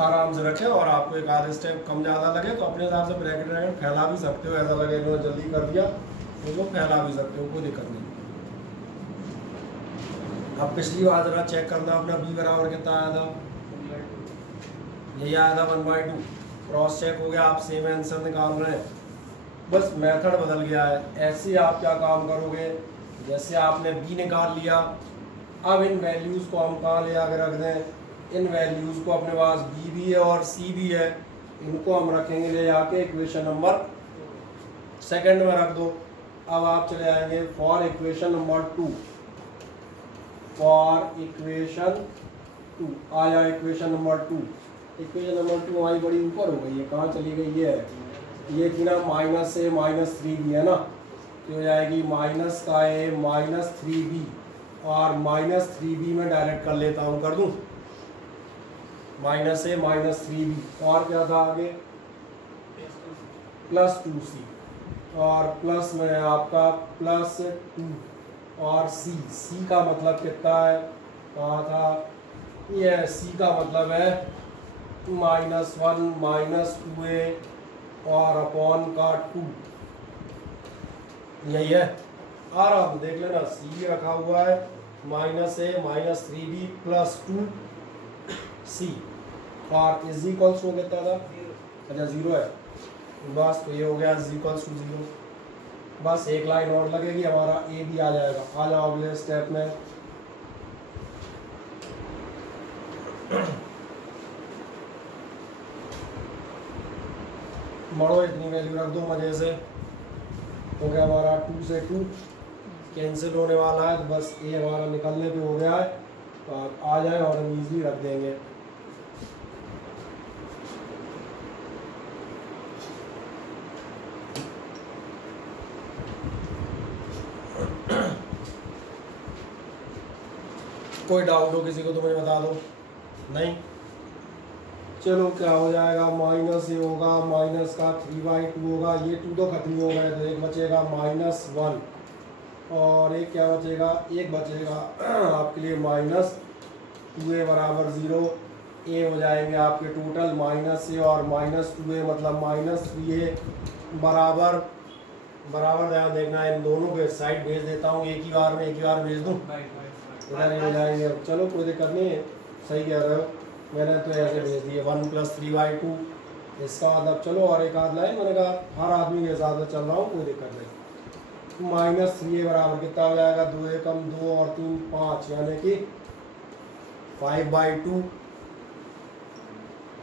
आराम से रखें, और आपको एक आधे स्टेप कम ज़्यादा लगे तो अपने हिसाब से ब्रैकेट फैला भी सकते हो, ऐसा लगे इन्होंने जल्दी कर दिया तो फैला भी सकते हो, कोई दिक्कत नहीं। अब पिछली बार जरा चेक करना अपना बी बराबर कितना आया था, यही आया था 1/2। क्रॉस चेक हो गया, आप सेम आंसर निकाल रहे हैं, बस मेथड बदल गया है। ऐसे आप क्या काम करोगे, जैसे आपने बी निकाल लिया, अब इन वैल्यूज़ को हम कहाँ ले आकर रख दें, इन वैल्यूज़ को अपने पास बी भी है और सी भी है, इनको हम रखेंगे ले आके इक्वेशन नंबर सेकंड में रख दो। अब आप चले आएंगे for equation number 2, for equation 2 आया इक्वेशन नंबर 2। इक्वेशन नंबर 2 हमारी बड़ी ऊपर हो गई है, कहाँ चली गई है, ये थी ना माइनस ए माइनस 3b है ना, तो हो जाएगी माइनस का ए माइनस 3b, और माइनस 3b में डायरेक्ट कर लेता हूँ, कर दूँ माइनस ए माइनस 3b, और क्या था आगे प्लस 2c, और प्लस में आपका प्लस 2 और सी का मतलब कितना है, कहा था ये सी का मतलब है -1 -2a और अपॉन का 2, यही है। आराम देख लेना, सी रखा हुआ है -a -3b प्लस 2c, और इज इक्वल्स टू कितना था, अच्छा 0 है, बस तो ये हो गया इज इक्वल्स टू 0। बस एक लाइन और लगेगी, हमारा ए भी आ जाएगा। आ जाओ अगले स्टेप में, मड़ो इतनी वैल्यू रख दो मजे से, हो गया हमारा 2 से 2 कैंसिल होने वाला है, तो बस ए हमारा निकलने पे हो गया है, और आ जाए और हम ईजिली रख देंगे। कोई डाउट हो किसी को तो मुझे बता दो, नहीं चलो क्या हो जाएगा, माइनस ये होगा, माइनस का 3/2 होगा, ये 2 तो खत्म हो गए, तो एक बचेगा -1, और एक क्या बचेगा, एक बचेगा आपके लिए -2a बराबर 0। ए हो जाएंगे आपके टोटल -a और -2a मतलब -3a बराबर बराबर, ध्यान देखना इन दोनों के साइड भेज देता हूँ, एक ही बार भेज दूँ, इधर हो जाएंगे। चलो कोई दिक्कत नहीं है, सही कह रहे हो, मैंने तो ऐसे भेज दिए 1 + 3/2, इसका मतलब चलो और एक आध लाइन मैंने कहा हर आदमी के साथ चल रहा हूँ, कोई दिक्कत नहीं। -3a बराबर कितना हो जाएगा, 2 एकम 2 और 3 5, यानी कि 5/2,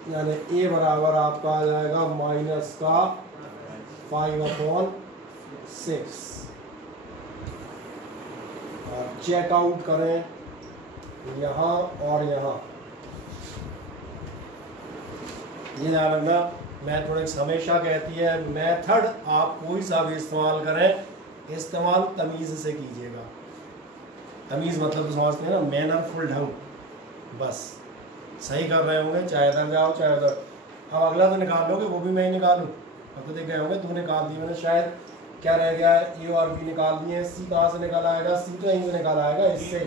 यानी a बराबर आपका आ जाएगा -5/6। चेकआउट करें यहाँ और यहाँ, ये ध्यान रखना, मैथमेटिक्स हमेशा कहती है मेथड आप कोई सा भी इस्तेमाल करें, इस्तेमाल तमीज़ से कीजिएगा। तमीज़ मतलब तो समझते हैं ना, मैनरफुल ढंग, बस सही कर रहे होंगे, चाहे इधर जाओ चाहे उधर। अब अगला तो निकाल लोगे, वो भी मैं ही निकालूँ, अब तो देख गए होंगे 2 निकाल दिए मैंने, शायद क्या रह गया है, ए और बी निकाल दिए, सी कहाँ से निकाल आएगा, सी तो यहीं से निकाल आएगा, इससे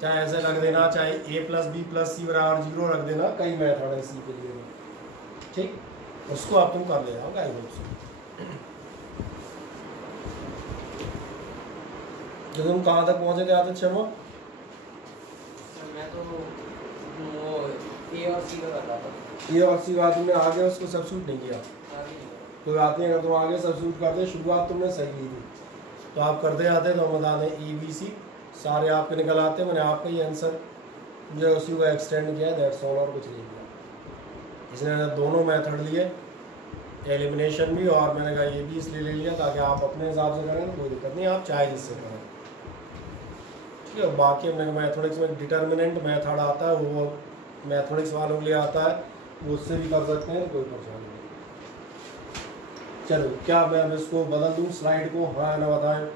चाहे ऐसे रख देना, चाहे a + b + c बराबर 0 रख देना, कई मेथड है सी के लिए, ठीक, उसको आप तुम कर ले जाओ गाइस। जो तुम कहाँ तक पहुँचे थे आदत शर्मा, मैं तो वो ए और सी का कर रहा था, ये और सी बात तुमने आगे उसको सब्स्टिट्यूट नहीं किया, कोई बात नहीं, अगर तुम आगे सब्स्टिट्यूट करते, शुरुआत तुमने सही की थी, तो आप करते जाते तो हम बता दें ABC सारे आपके निकल आते, मैंने आपका ही आंसर जो उसी को एक्सटेंड किया है, दैट्स ऑल, और कुछ नहीं किया। इसने दोनों मेथड लिए, एलिमिनेशन भी, और मैंने कहा ये भी इसलिए ले लिया ताकि आप अपने हिसाब से करें, कोई दिक्कत नहीं, आप चाहे जिससे करें, ठीक है। बाकी अपने मैथमेटिक्स में डिटर्मिनेंट मेथड आता है, वो मैथमेटिक्स वालों के लिए आता है, वो उससे भी कर सकते हैं, कोई परेशानी नहीं। चलो क्या मैं अब इसको बदल दूँ स्लाइड को, हाँ ना बताएं,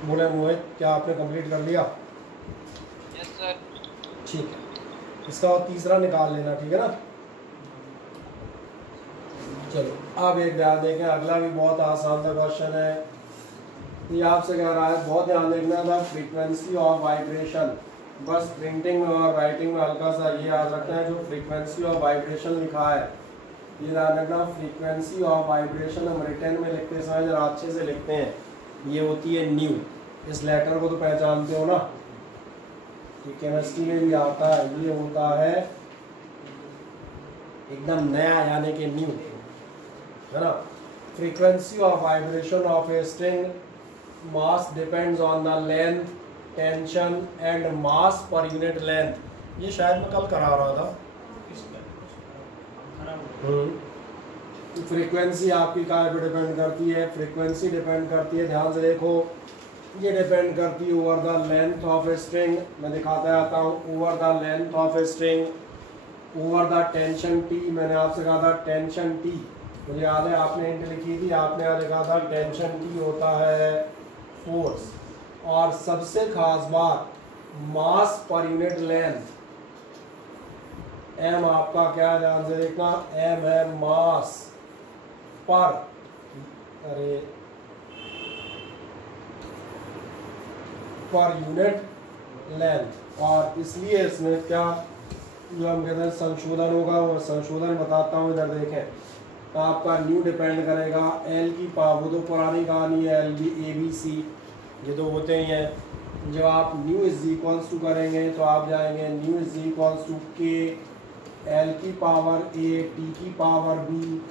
बोले मोहित क्या आपने कंप्लीट कर लिया? Yes sir. ठीक है, इसका और तीसरा निकाल लेना, ठीक है ना। चलो अब एक ध्यान देखें, अगला भी बहुत आसान सा क्वेश्चन है, ये आपसे कह रहा है, बहुत ध्यान देखना था, फ्रीक्वेंसी ऑफ वाइब्रेशन बस प्रिंटिंग में और राइटिंग में हल्का सा ये याद रखना है, जो फ्रीक्वेंसी ऑफ वाइब्रेशन लिखा है ये ध्यान रखना, फ्रीक्वेंसी ऑफ वाइब्रेशन हम रिटर्न में लिखते समय जरा अच्छे से लिखते हैं, ये होती है न्यू। इस लेटर को तो पहचानते हो ना, ये केमिस्ट्री में भी आता है, ये होता है एकदम नया यानी कि न्यू, है ना। Frequency of vibration of a string, mass depends on the length, tension and mass per unit length. ये शायद मैं कल करा रहा था। फ्रीक्वेंसी आपकी कहाँ पे डिपेंड करती है, फ्रीक्वेंसी डिपेंड करती है, ध्यान से देखो, ये डिपेंड करती है over the length of a string, मैं दिखाता आता हूँ, over the length of a string, over the tension T, मैंने आपसे कहा था टेंशन टी, मुझे याद है आपने इंट लिखी थी, आपने यहाँ लिखा था टेंशन टी होता है फोर्स। और सबसे खास बात मास पर यूनिट लेंथ, एम आपका क्या है, ध्यान से देखना, एम है मास पर, अरे पर यूनिट लेंथ। और इसलिए इसमें क्या जो हम कहते हैं संशोधन होगा, वो संशोधन बताता हूँ, इधर देखें। तो आपका न्यू डिपेंड करेगा एल की पावर, वो तो पुरानी कहानी है, L B A B C ये तो होते ही हैं। जब आप न्यू इज इक्वल्स टू करेंगे तो आप जाएंगे न्यू इज इक्वल्स टू के एल की पावर ए, टी की पावर बी,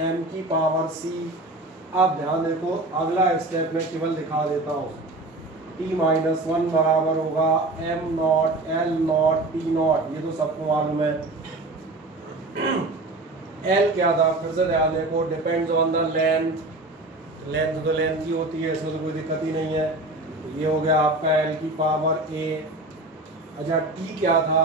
एम की पावर सी। अब ध्यान देखो, अगला स्टेप में केवल दिखा देता हूँ, t-1 बराबर होगा M naught L naught T not, ये तो सबको मालूम है। एल क्या था, फिर से ध्यान देखो, depends on the length, length तो लेंथ ही होती है, इसमें तो कोई दिक्कत ही नहीं है। ये हो गया आपका एल की पावर ए। अच्छा टी क्या था,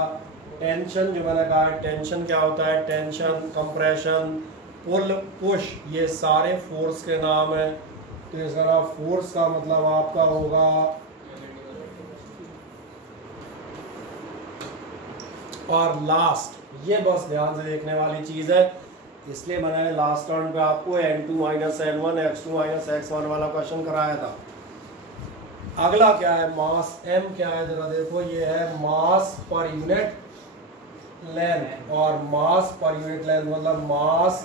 टेंशन, जो मैंने कहा है टेंशन क्या होता है, टेंशन, कंप्रेशन, पुल, पुश, ये सारे फोर्स के नाम है। तो इस तरह फोर्स का मतलब आपका होगा, और लास्ट, ये बस ध्यान से देखने वाली चीज है, इसलिए मैंने लास्ट टर्न पे आपको n2 - n1 x2 - x1 वाला क्वेश्चन कराया था। अगला क्या है, मास, m क्या है जरा देखो, ये है मास पर यूनिट लेंथ, और मास पर यूनिट लेंथ मतलब मास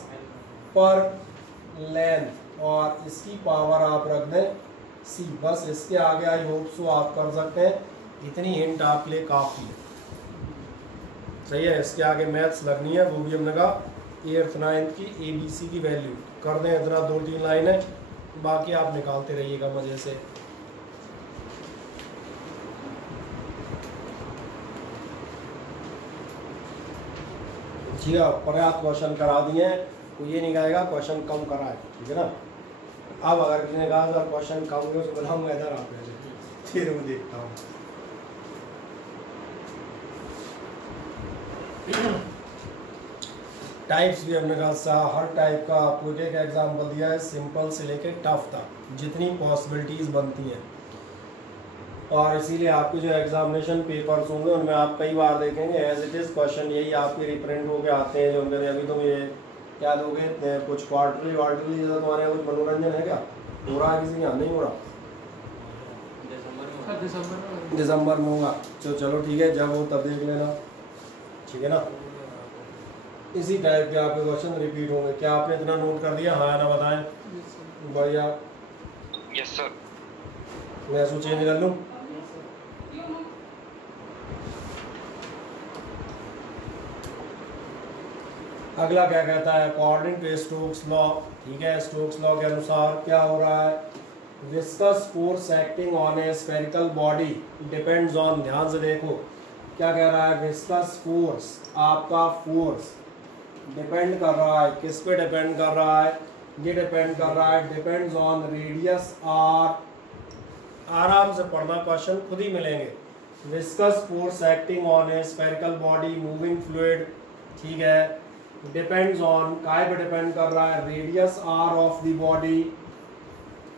पर लेंथ, और इसकी पावर आप रख दें c। बस इसके आगे आई होप सो आप कर सकते हैं, इतनी हिंट आपके लिए काफ़ी है, सही है। इसके आगे मैथ्स लगनी है, वो भी हमने कहा 8th 9th की ABC की वैल्यू कर दें, इतना 2-3 लाइन है, बाकी आप निकालते रहिएगा मज़े से। जी हाँ, पर्याप्त क्वेश्चन करा दिए हैं, तो ये नहीं कहेगा क्वेश्चन कम करा है, ठीक है ना। अब अगर किसी ने कहा सर क्वेश्चन कम हुए तो बताऊँगा, इधर आप फिर मैं देखता हूँ। टाइप्स भी हमने कहा हर टाइप का आपको एक एग्जाम्पल दिया है, सिंपल से लेके टफ तक जितनी पॉसिबिलिटीज़ बनती हैं। और इसीलिए आपके जो एग्जामिनेशन पेपर्स होंगे उनमें आप कई बार देखेंगे एज इट इज़ क्वेश्चन यही आपके रिप्रिंट होके आते हैं, जो हमने अभी तुम ये क्या दोगे, कुछ क्वार्टरली वार्टरली जैसा तुम्हारे यहाँ कुछ मनोरंजन है क्या, हो रहा है किसी के यहाँ, नहीं हो रहा, दिसंबर में होगा, चलो ठीक है, जब हो तब देख लेना, ठीक है ना। इसी टाइप के आपके क्वेश्चन रिपीट होंगे। क्या आपने इतना नोट कर दिया, हाँ ना बताएं, बढ़िया। Yes sir. मैं इसको चेंज कर लूँ, अगला क्या कहता है, अकॉर्डिंग टू स्टोक्स लॉ, ठीक है, स्टोक्स लॉ के अनुसार क्या हो रहा है, viscous force acting on A spherical body depends on, ध्यान से देखो क्या कह रहा है, विस्कस फोर्स, आपका फोर्स डिपेंड कर रहा है, किस पे डिपेंड कर रहा है, ये डिपेंड कर रहा है, डिपेंड्स ऑन रेडियस आर। आराम से पढ़ना, क्वेश्चन खुद ही मिलेंगे। Viscous force acting on A spherical body moving fluid, ठीक है, डिपेंड्स ऑन, काय पे डिपेंड कर रहा है, radius R of the body.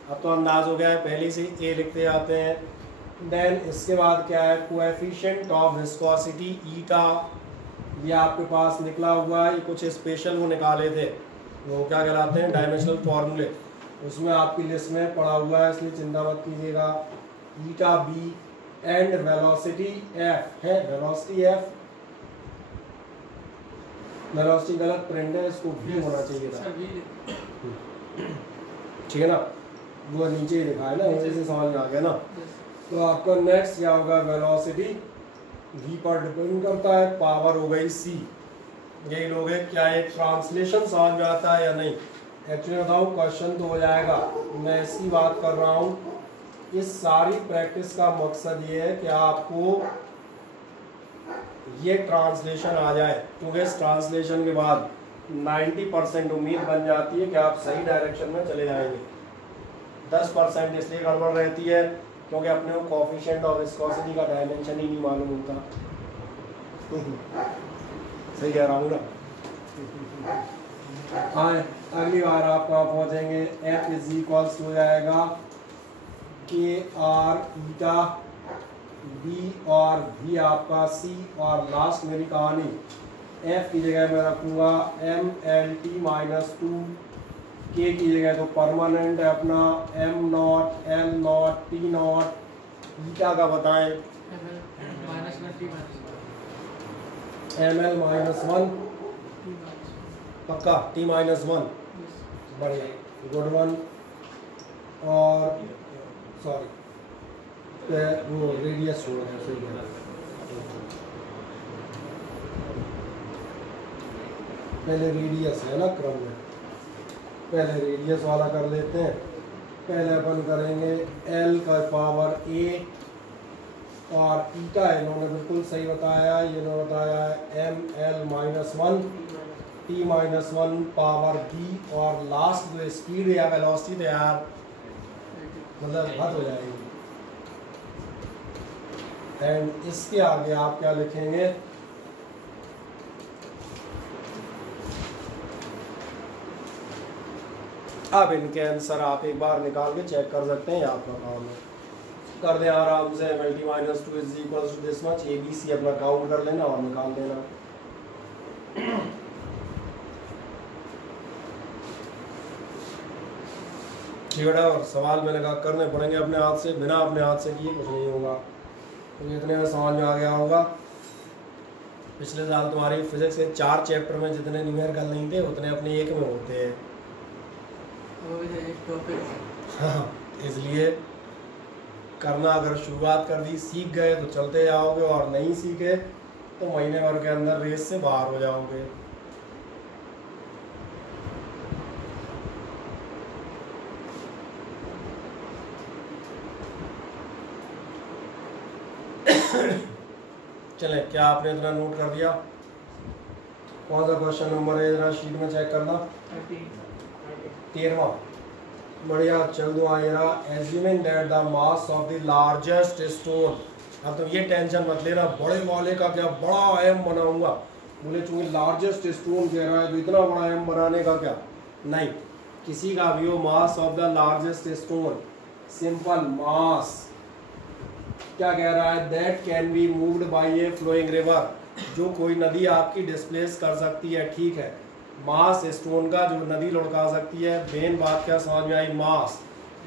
अब तो अंदाज हो गया है, पहले से ए लिखते आते हैं। देन इसके बाद क्या है, कोएफिशिएंट ऑफ विस्कोसिटी ईटा, ये आपके पास निकला हुआ है, ये कुछ स्पेशल वो निकाले थे, वो क्या कहलाते हैं, डायमेंशनल फॉर्मूले, उसमें आपकी लिस्ट में पड़ा हुआ है, इसलिए चिंता मत कीजिएगा। ईटा बी एंड वेलोसिटी एफ है, वेलोसिटी एफ, वेलोसिटी गलत प्रिंट है, इसको भी होना चाहिए था, ठीक है ना, वो नीचे ही लिखा है ना, वजह से समझ में आ गया ना। तो आपका नेक्स्ट क्या होगा, वेलोसिटी v पर डिपेंड करता है, पावर हो गई c। यही लोग है, क्या एक ट्रांसलेशन समझ में आता है या नहीं? एक्चुअली बताऊँ क्वेश्चन तो हो जाएगा, मैं इसकी बात कर रहा हूँ। इस सारी प्रैक्टिस का मकसद ये है कि आपको ये ट्रांसलेशन आ जाए, क्योंकि इस ट्रांसलेशन के बाद 90% उम्मीद बन जाती है कि आप सही डायरेक्शन में चले जाएंगे। 10% इसलिए गड़बड़ रहती है क्योंकि अपने को कोफिशिएंट ऑफ विस्कोसिटी का डायमेंशन ही नहीं मालूम होता। सही कह रहा हूँ ना? हाँ, अगली बार आप कहाँ पहुँचेंगे, F इज इक्वल्स हो जाएगा के आर ईटा, बी और भी आपका सी, और लास्ट मेरी कहानी F की जगह मैं रखूँगा MLT-2, के की जगह तो परमानेंट है अपना M0, L0, T0, ईटा का बताएं ML-1, पक्का T-1, बढ़िया, गुड वन। और सॉरी वो रेडियस छोड़ है, सही है, पहले रेडियस है ना क्रम में, पहले रेडियस वाला कर लेते हैं। पहले अपन करेंगे L का पावर 8 और ईटा इन्होंने बिल्कुल सही बताया, इन्होंने बताया ML-1, T-1 पावर B, और लास्ट जो स्पीड या वेलोसिटी तो यार मतलब हद हो जाएगी। एंड इसके आगे आप क्या लिखेंगे, अब इनके आंसर आप एक बार निकाल के चेक कर सकते हैं, आपका काम है, कर दें आराम से। MLT-2 is equals to this much, ABC अपना काउंट कर लेना और निकाल देना। चिड़ा और सवाल मैंने कहा करने पड़ेंगे अपने हाथ से, बिना अपने हाथ से किए कुछ नहीं होगा। तो इतने में समझ में आ गया होगा। पिछले साल तुम्हारी फिजिक्स के 4 चैप्टर में जितने न्यूमेरिकल नहीं थे उतने अपने एक में होते हैं। हाँ, इसलिए करना, अगर शुरुआत कर दी, सीख गए तो चलते जाओगे, और नहीं सीखे तो महीने भर के अंदर रेस से बाहर हो जाओगे। चले, क्या आपने इतना नोट कर दिया? कौन सा क्वेश्चन नंबर है, जरा शीट में चेक करना। 13वां, बढ़िया, चल दो आएगा। Assuming that the mass of the largest stone, अब तो ये टेंशन मत लेना बड़े वाले का क्या बड़ा एम बनाऊंगा, बोले चूंकि लार्जेस्ट स्टोन कह रहा है तो इतना बड़ा एम बनाने का क्या, नहीं, किसी का भी हो, mass of the largest stone, simple mass क्या कह रहा है, that can be moved by a flowing river, जो कोई नदी आपकी डिस्प्लेस कर सकती है, ठीक है। मास स्टोन का जो नदी लुढ़का सकती है, मेन बात क्या समझ में आई, मास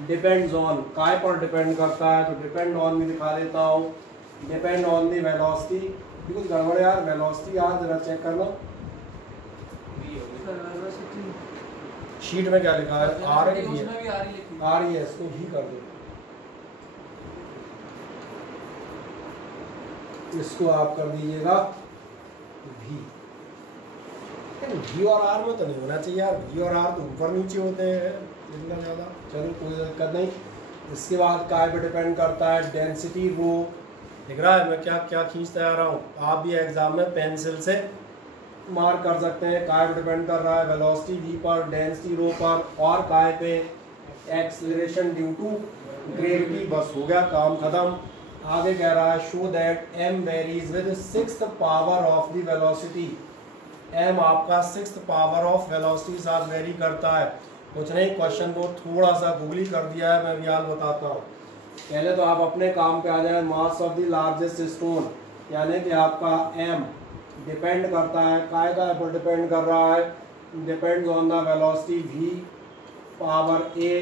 डिपेंड्स ऑन, काय पर डिपेंड करता है, तो डिपेंड ऑन भी दिखा देता हूँ, डिपेंड ऑन दी वेलोसिटी। कुछ गड़बड़ यार, वेलोसिटी यार जरा चेक करना, शीट में क्या लिखा है, आर है, आर ही है, इसको भी कर दो, इसको आप कर दीजिएगा भी। V और R में तो नहीं होना चाहिए यार, V और R तो ऊपर नीचे होते हैं इतना ज़्यादा, चलो कोई दिक्कत नहीं। इसके बाद काय पे डिपेंड करता है, डेंसिटी रो, दिख रहा है मैं क्या क्या खींचता आ रहा हूँ, आप भी एग्जाम में पेंसिल से मार्क कर सकते हैं। काय पे डिपेंड कर रहा है, वेलोसिटी V पर, डेंसिटी रो पर, और काय पे एक्सीलरेशन ड्यू टू ग्रेविटी, बस हो गया काम खत्म। आगे कह रहा है, show that m varies with 6th power of the velocity, m आपका 6th पावर ऑफ वेलोसिटी साथ वेरी करता है। कुछ नहीं, क्वेश्चन को थोड़ा सा गूगली कर दिया है, मैं भी याद बताता हूँ। पहले तो आप अपने काम पे आ जाए, मास ऑफ द लार्जेस्ट स्टोन, यानी कि आपका m डिपेंड करता है, काय का पर डिपेंड कर रहा है, depends on the velocity v power a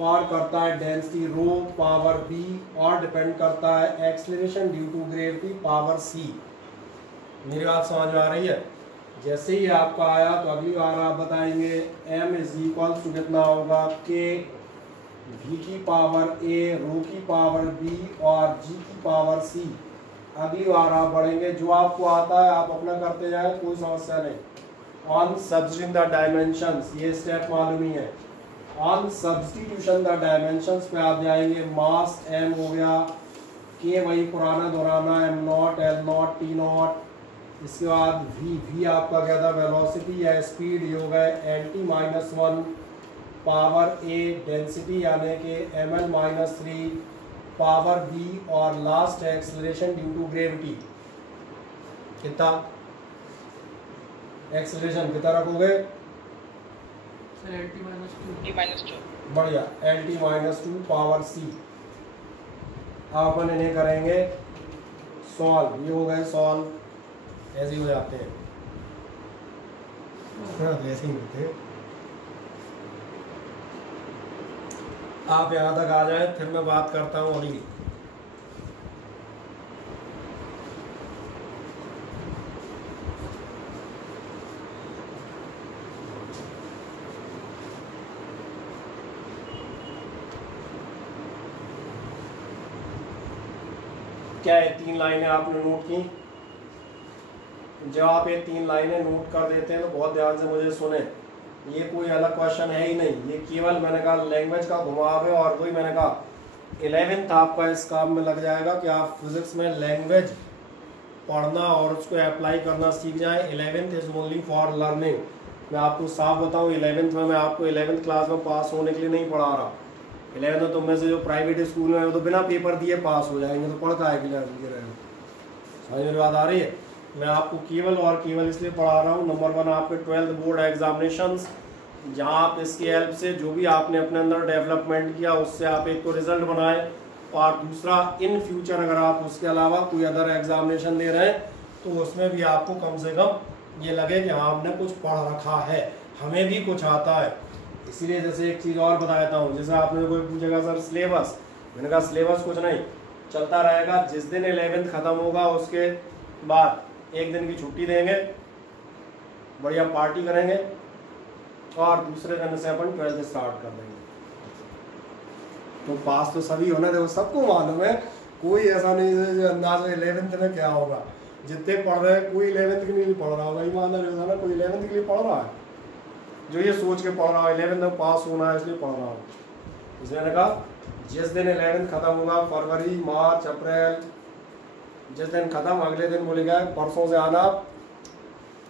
और करता है डेंसिटी रो पावर बी और डिपेंड करता है acceleration due to gravity power c. मेरी बात समझ में आ रही है? जैसे ही आपका आया तो अगली बार आप बताएंगे m इज इक्वल टू कितना होगा k v की पावर a रो की पावर b और g की पावर c। अगली बार आप बढ़ेंगे, जो आपको आता है आप अपना करते जाए, कोई समस्या नहीं। ऑन सब्स्टिट्यूशन द डायमेंशंस, ये स्टेप मालूम ही है। ऑन सब्स्टिट्यूशन द डायमेंशंस पे आप जाएंगे, मास m हो गया, k वही पुराना दोहराना m not l not t not, इसके बाद v आपका क्या था, वेलोसिटी या स्पीड, ये हो गए nt-1 पावर a डेंसिटी यानी कि ml-3 पावर b और last acceleration due to gravity. कितना एक्सेलरेशन कितना रखोगे? T-2 बढ़िया, lt-2 पावर c। अब अपन इन्हें करेंगे सॉल्व, ये हो गए सॉल्व, ऐसे ही हो जाते हैं, ऐसे ही होते हैं। आप यहाँ तक आ जाए, फिर मैं बात करता हूँ अगली। क्या है, 3 लाइनें आपने नोट की। जब आप ये 3 लाइनें नोट कर देते हैं तो बहुत ध्यान से मुझे सुने, ये कोई अलग क्वेश्चन है ही नहीं, ये केवल मैंने कहा लैंग्वेज का घुमाव है। और वही मैंने कहा 11th आपका इस काम में लग जाएगा कि आप फिजिक्स में लैंग्वेज पढ़ना और उसको अप्लाई करना सीख जाएं। 11th is only for learning. मैं आपको साफ बताऊं, 11th में मैं आपको 11th क्लास में पास होने के लिए नहीं पढ़ा रहा। 11th में तुम में से जो प्राइवेट स्कूल में तो बिना पेपर दिए पास हो जाएंगे, तो पढ़ का है कि समझ में बात आ रही है? मैं आपको केवल और केवल इसलिए पढ़ा रहा हूँ, नंबर 1 आपके 12th बोर्ड एग्जामिनेशंस, जहाँ आप इसकी हेल्प से जो भी आपने अपने अंदर डेवलपमेंट किया उससे आप एक तो रिजल्ट बनाएं, और दूसरा इन फ्यूचर अगर आप उसके अलावा कोई अदर एग्जामिनेशन दे रहे हैं तो उसमें भी आपको कम से कम ये लगे कि हाँ हमने कुछ पढ़ रखा है, हमें भी कुछ आता है। इसीलिए जैसे एक चीज़ और बता देता हूँ, जैसे आपने कोई पूछेगा सर सिलेबस, मैंने कहा सिलेबस कुछ नहीं, चलता रहेगा। जिस दिन 11th ख़त्म होगा उसके बाद एक दिन की छुट्टी देंगे, बढ़िया पार्टी करेंगे, और दूसरे दिन से अपन 12th स्टार्ट कर देंगे। तो पास तो सभी होना, देखो सबको मालूम है, कोई ऐसा नहीं है जो अंदाज में 11th में क्या होगा। जितने पढ़ रहे हैं कोई 11th के लिए नहीं पढ़ रहा होगा, ईमानदारी होता ना, कोई 11th के लिए पढ़ रहा है जो ये सोच के पढ़ रहा है 11th में पास होना है इसलिए पढ़ रहा हूँ। इसलिए मैंने कहा जिस दिन 11th खत्म होगा, फरवरी मार्च अप्रैल, जिस दिन खत्म अगले दिन बोलेगा परसों से आना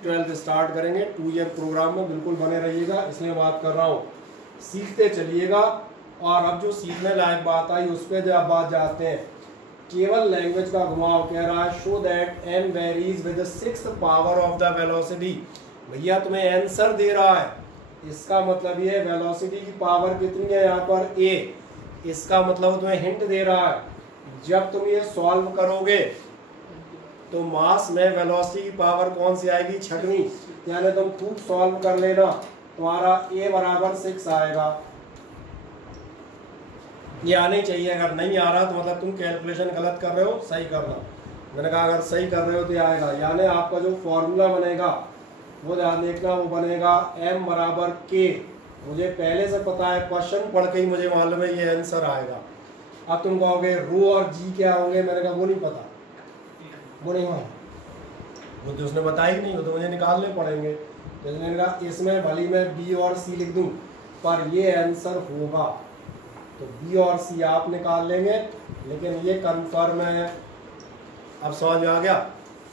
12th स्टार्ट करेंगे। 2 ईयर प्रोग्राम में बिल्कुल बने रहिएगा, इसलिए बात कर रहा हूँ, सीखते चलिएगा। और अब जो सीखने लायक बात आई उस पर जब बात जाते हैं, केवल लैंग्वेज का घुमाव कह रहा है, show that m varies with the 6th power of the velocity. भैया तुम्हें आंसर दे रहा है, इसका मतलब ये वेलोसिटी की पावर कितनी है यहाँ पर a, इसका मतलब तुम्हें हिंट दे रहा है जब तुम ये सॉल्व करोगे तो मास में वेलोसिटी की पावर कौन सी आएगी, 6वीं। यानी तुम खूब सॉल्व कर लेना, तुम्हारा a बराबर 6 आएगा। ये आना ही चाहिए, अगर नहीं आ रहा तो मतलब तुम कैलकुलेशन गलत कर रहे हो, सही करना। मैंने कहा अगर सही कर रहे हो तो ये आएगा। यानी आपका जो फॉर्मूला बनेगा वो ध्यान देखना, वो बनेगा m बराबर k। मुझे पहले से पता है, क्वेश्चन पढ़ के ही मुझे मालूम है ये आंसर आएगा। अब तुम कहोगे रो और जी क्या होंगे, मैंने कहा वो नहीं पता, वो नहीं मालूम, वो तो उसने बताया ही नहीं, वो तो मुझे निकालने पड़ेंगे। जैसे मैंने कहा इसमें भली मैं बी और सी लिख दूं पर ये आंसर होगा, तो बी और सी आप निकाल लेंगे, लेकिन ये कंफर्म है। अब समझ में आ गया?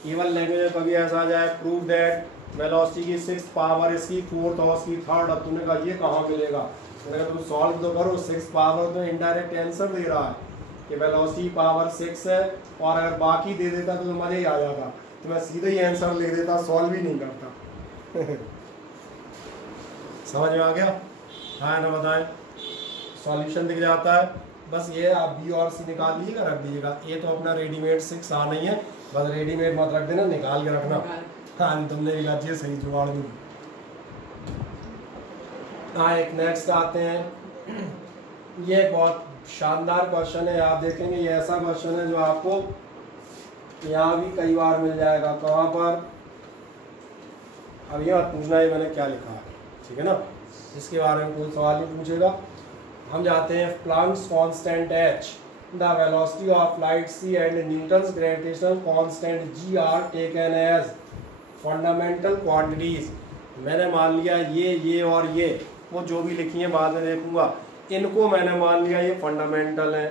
केवल लैंग्वेज में कभी ऐसा आ जाए प्रूव दैट वेलोसिटी की 6th पावर, इसकी 4th और इसकी 3rd, अब तुमने कहा ये कहाँ मिलेगा, मैंने कहा तुम सॉल्व तो करो। 6th पावर तो इनडायरेक्ट आंसर दे रहा है कि वेलोसिटी पावर 6 है, और अगर बाकी दे देता तो मजा ही आ जाता, तो मैं सीधे ही आंसर ले देता, सॉल्व ही नहीं करता। समझ में आ गया? हाँ ना, बताएं। सॉल्यूशन दिख जाता है, बस ये आप बी और सी निकाल लीजिएगा, रख दीजिएगा। ये तो अपना रेडीमेड 6 आ नहीं है, बस रेडीमेड मत रख देना, निकाल के रखना। हाँ तुमने भी कहा सही जुगाड़ दूँ। हाँ एक नेक्स्ट आते हैं, ये बहुत शानदार क्वेश्चन है, आप देखेंगे ये ऐसा क्वेश्चन है जो आपको यहाँ भी कई बार मिल जाएगा। कहाँ पर, अब ये मत पूछना है मैंने क्या लिखा है, ठीक है ना, इसके बारे में कोई सवाल नहीं पूछेगा। हम जाते हैं Planck's constant h, the velocity of light c and Newton's gravitational constant g are taken as fundamental quantities. मैंने मान लिया ये और ये, वो जो भी लिखी है बाद में देखूंगा, इनको मैंने मान लिया ये फंडामेंटल है।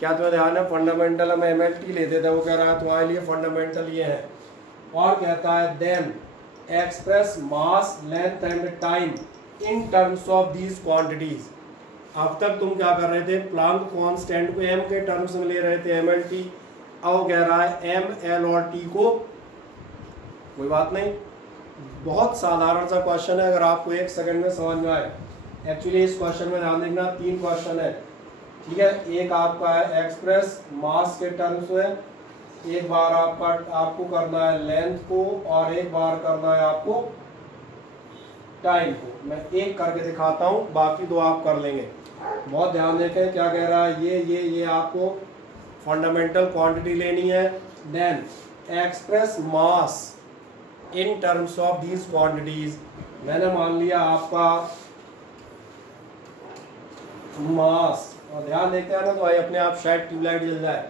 क्या तुम्हें ध्यान है, फंडामेंटल हम MLT लेते थे, वो कह रहा है तुम्हारे लिए फंडामेंटल ये है। और कहता है then express mass length and time in terms of these quantities. अब तक तुम क्या कर रहे थे, प्लैंक कांस्टेंट को m के टर्म्स में ले रहे थे, MLT। अब कह रहा है m, l और t को, कोई बात नहीं, बहुत साधारण सा क्वेश्चन है, अगर आपको 1 सेकंड में समझ में आए। एक्चुअली इस क्वेश्चन में ध्यान देखना 3 क्वेश्चन है, ठीक है। एक आपका है एक्सप्रेस मास के टर्म्स में, एक बार आपको करना है लेंथ को, और एक बार करना है आपको टाइम को। मैं एक करके दिखाता हूँ, बाकी 2 आप कर लेंगे। बहुत ध्यान देखें क्या कह रहा है, ये आपको फंडामेंटल क्वांटिटी लेनी है। Then express mass in terms of these quantities. मैंने मान लिया आपका मास, और ध्यान देते हैं ना तो भाई अपने आप शायद ट्यूबलाइट जल जाए।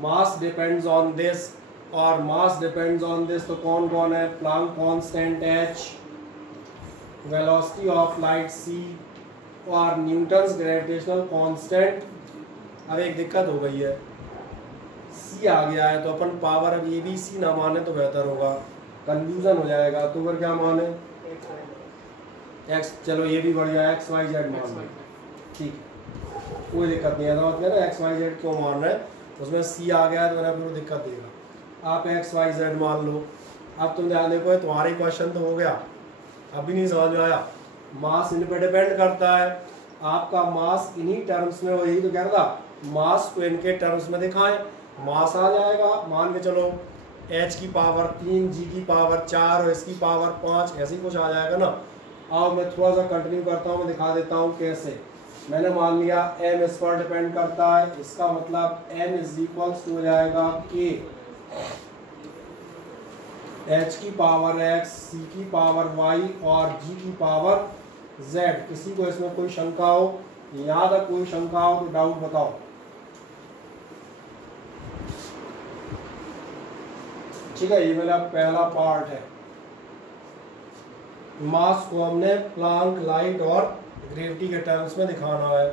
मास डिपेंड्स ऑन दिस और मास डिपेंड्स ऑन दिस, तो कौन कौन है, Planck constant h, velocity of light c और न्यूटन्स ग्रेविटेशनल कांस्टेंट। अब एक दिक्कत हो गई है, c आ गया है तो अपन पावर अब ये भी c ना माने तो बेहतर होगा, कंफ्यूजन हो जाएगा। तो फिर क्या माने, x, चलो ये भी बढ़िया, x y z मान लो, ठीक है, कोई दिक्कत नहीं है। तो मतलब एक्स वाई जेड क्यों मान रहे हैं, उसमें सी आ गया है तो मैंने फिर दिक्कत देगा। आप एक्स वाई जेड मान लो। अब तुम ध्यान देखो, तुम्हारी क्वेश्चन तो हो गया, अभी नहीं समझ में आया। मास इन पर डिपेंड करता है, आपका मास इन्हीं टर्म्स में, वही तो कह रहा था, मास को इनके टर्म्स में दिखाएं, मास आ जाएगा। मान के चलो h की पावर 3, g की पावर 4 और इसकी पावर 5, ऐसे ही कुछ आ जाएगा ना। अब मैं थोड़ा सा कंटिन्यू करता हूँ, मैं दिखा देता हूँ कैसे। मैंने मान लिया m इस पर डिपेंड करता है, इसका मतलब m इज इक्वल्स टू हो जाएगा k, h की पावर x, c की पावर y और g की पावर z। किसी को इसमें कोई शंका हो, यहाँ तक कोई शंका हो तो डाउट बताओ। ठीक है, ये मेरा पहला पार्ट है। मास को हमने प्लैंक, लाइट और ग्रेविटी के टर्म्स में दिखाना है।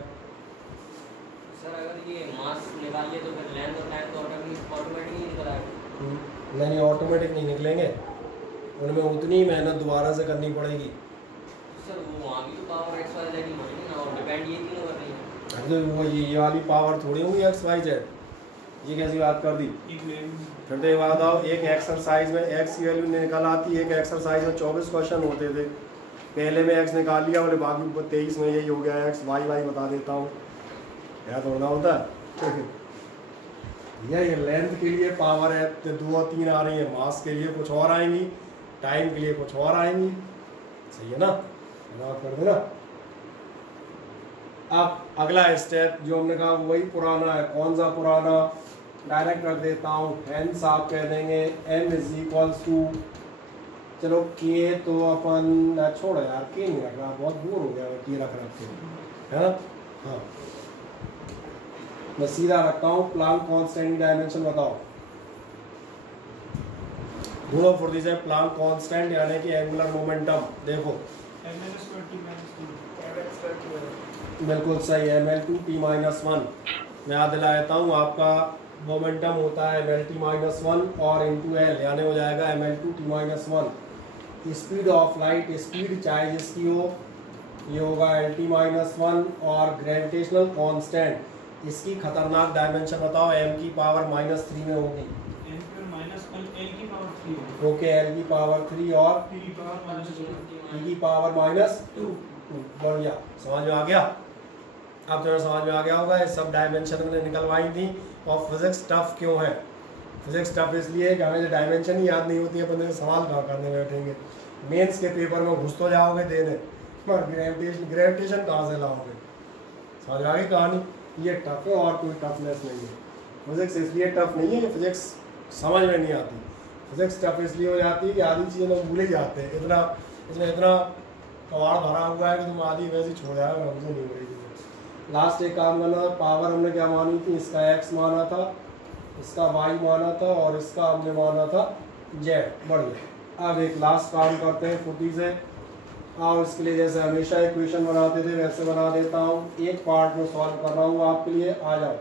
सर अगर ये मास निकालिए तो फिर लेंथ और टाइम तो ऑटोमेटिक ही निकल आएगा। नहीं, ऑटोमेटिक नहीं निकलेंगे, उनमें उतनी ही मेहनत दोबारा से करनी पड़ेगी। सर वो वहाँ भी तो पावर एक्स वाई जेड ही बढ़ेगी ना, और डिपेंड ये तीनों कर रही है। अरे वो ये वाली पावर थोड़ी होगी एक्स वाई जेड, ये कैसी बात कर दी। फिर तो ये बात आओ, एक एक्सरसाइज में एक्स की वैल्यू निकल आती है, एक एक्सरसाइज में 24 क्वेश्चन होते थे, पहले में एक्स निकाल लिया, बोले बाकी 23 में यही हो गया एक्स, वाई बता देता हूँ, क्या थोड़ा होता है। ये लेंथ के लिए पावर है 2 और 3 आ रही है, मास के लिए कुछ और आएंगी, टाइम के लिए कुछ और आएंगी, सही है ना, बात कर देना। अब अगला स्टेप जो हमने कहा वही पुराना है। कौन सा पुराना, डायरेक्ट रख देता हूँ, हेंस आप कह देंगे m इज इक्वल्स टू, चलो k तो अपन छोड़ो यार, k नहीं रख रहा, बहुत दूर हो गया k रख के, है ना। हाँ, मैं सीधा रखता हूँ, प्लैंक कांस्टेंट डायमेंशन बताओ। ढूंढो फुर्ती से प्लैंक कांस्टेंट यानी कि एंगुलर मोमेंटम। देखो बिल्कुल सही है, mL2t-1। मैं याद दिला देता हूँ, आपका मोमेंटम होता है mL2t-1 और इंटू एल, यानी हो जाएगा mL2t-1। Speed of light, speed चाहे जिसकी हो, ये होगा L-1, और ग्रेविटेशनल कांस्टेंट, इसकी खतरनाक डायमेंशन बताओ, m की पावर -3 में होगी। ओके, l की पावर 3 और e की पावर -2। बढ़िया, समझ में आ गया। अब तुम्हें समझ में आ गया होगा, ये सब डायमेंशन मैंने निकलवाई थी। और फिजिक्स टफ क्यों है, फिजिक्स टफ इसलिए कि हमें डायमेंशन ही याद नहीं होती है, अपन सवाल कहाँ करने बैठेंगे। मेंस के पेपर में घुस तो जाओगे देने, पर ग्रेविटेशन कहाँ से लाओगे, समझ आ गई कहानी। ये टफ है और कोई टफनेस नहीं है। फिजिक्स इसलिए टफ नहीं है कि फिजिक्स समझ में नहीं आती, फिजिक्स टफ इसलिए हो जाती है कि आधी चीज़ें लोग भूल ही जाते हैं। इतना इसमें इतना कवाड़ भरा हुआ है कि तुम आधी वैसे छोड़ जाओ, हमसे नहीं हो रही चीज़ें। लास्ट एक काम करना था, पावर हमने क्या मानी थी, इसका x माना था, इसका y माना था और इसका हमने माना था z। बढ़िया। अब एक लास्ट काम करते हैं फुर्ती से। और इसके लिए जैसे हमेशा इक्वेशन बनाते थे वैसे बना देता हूँ, एक पार्ट में सॉल्व कर रहा हूँ आपके लिए। आ जाओ।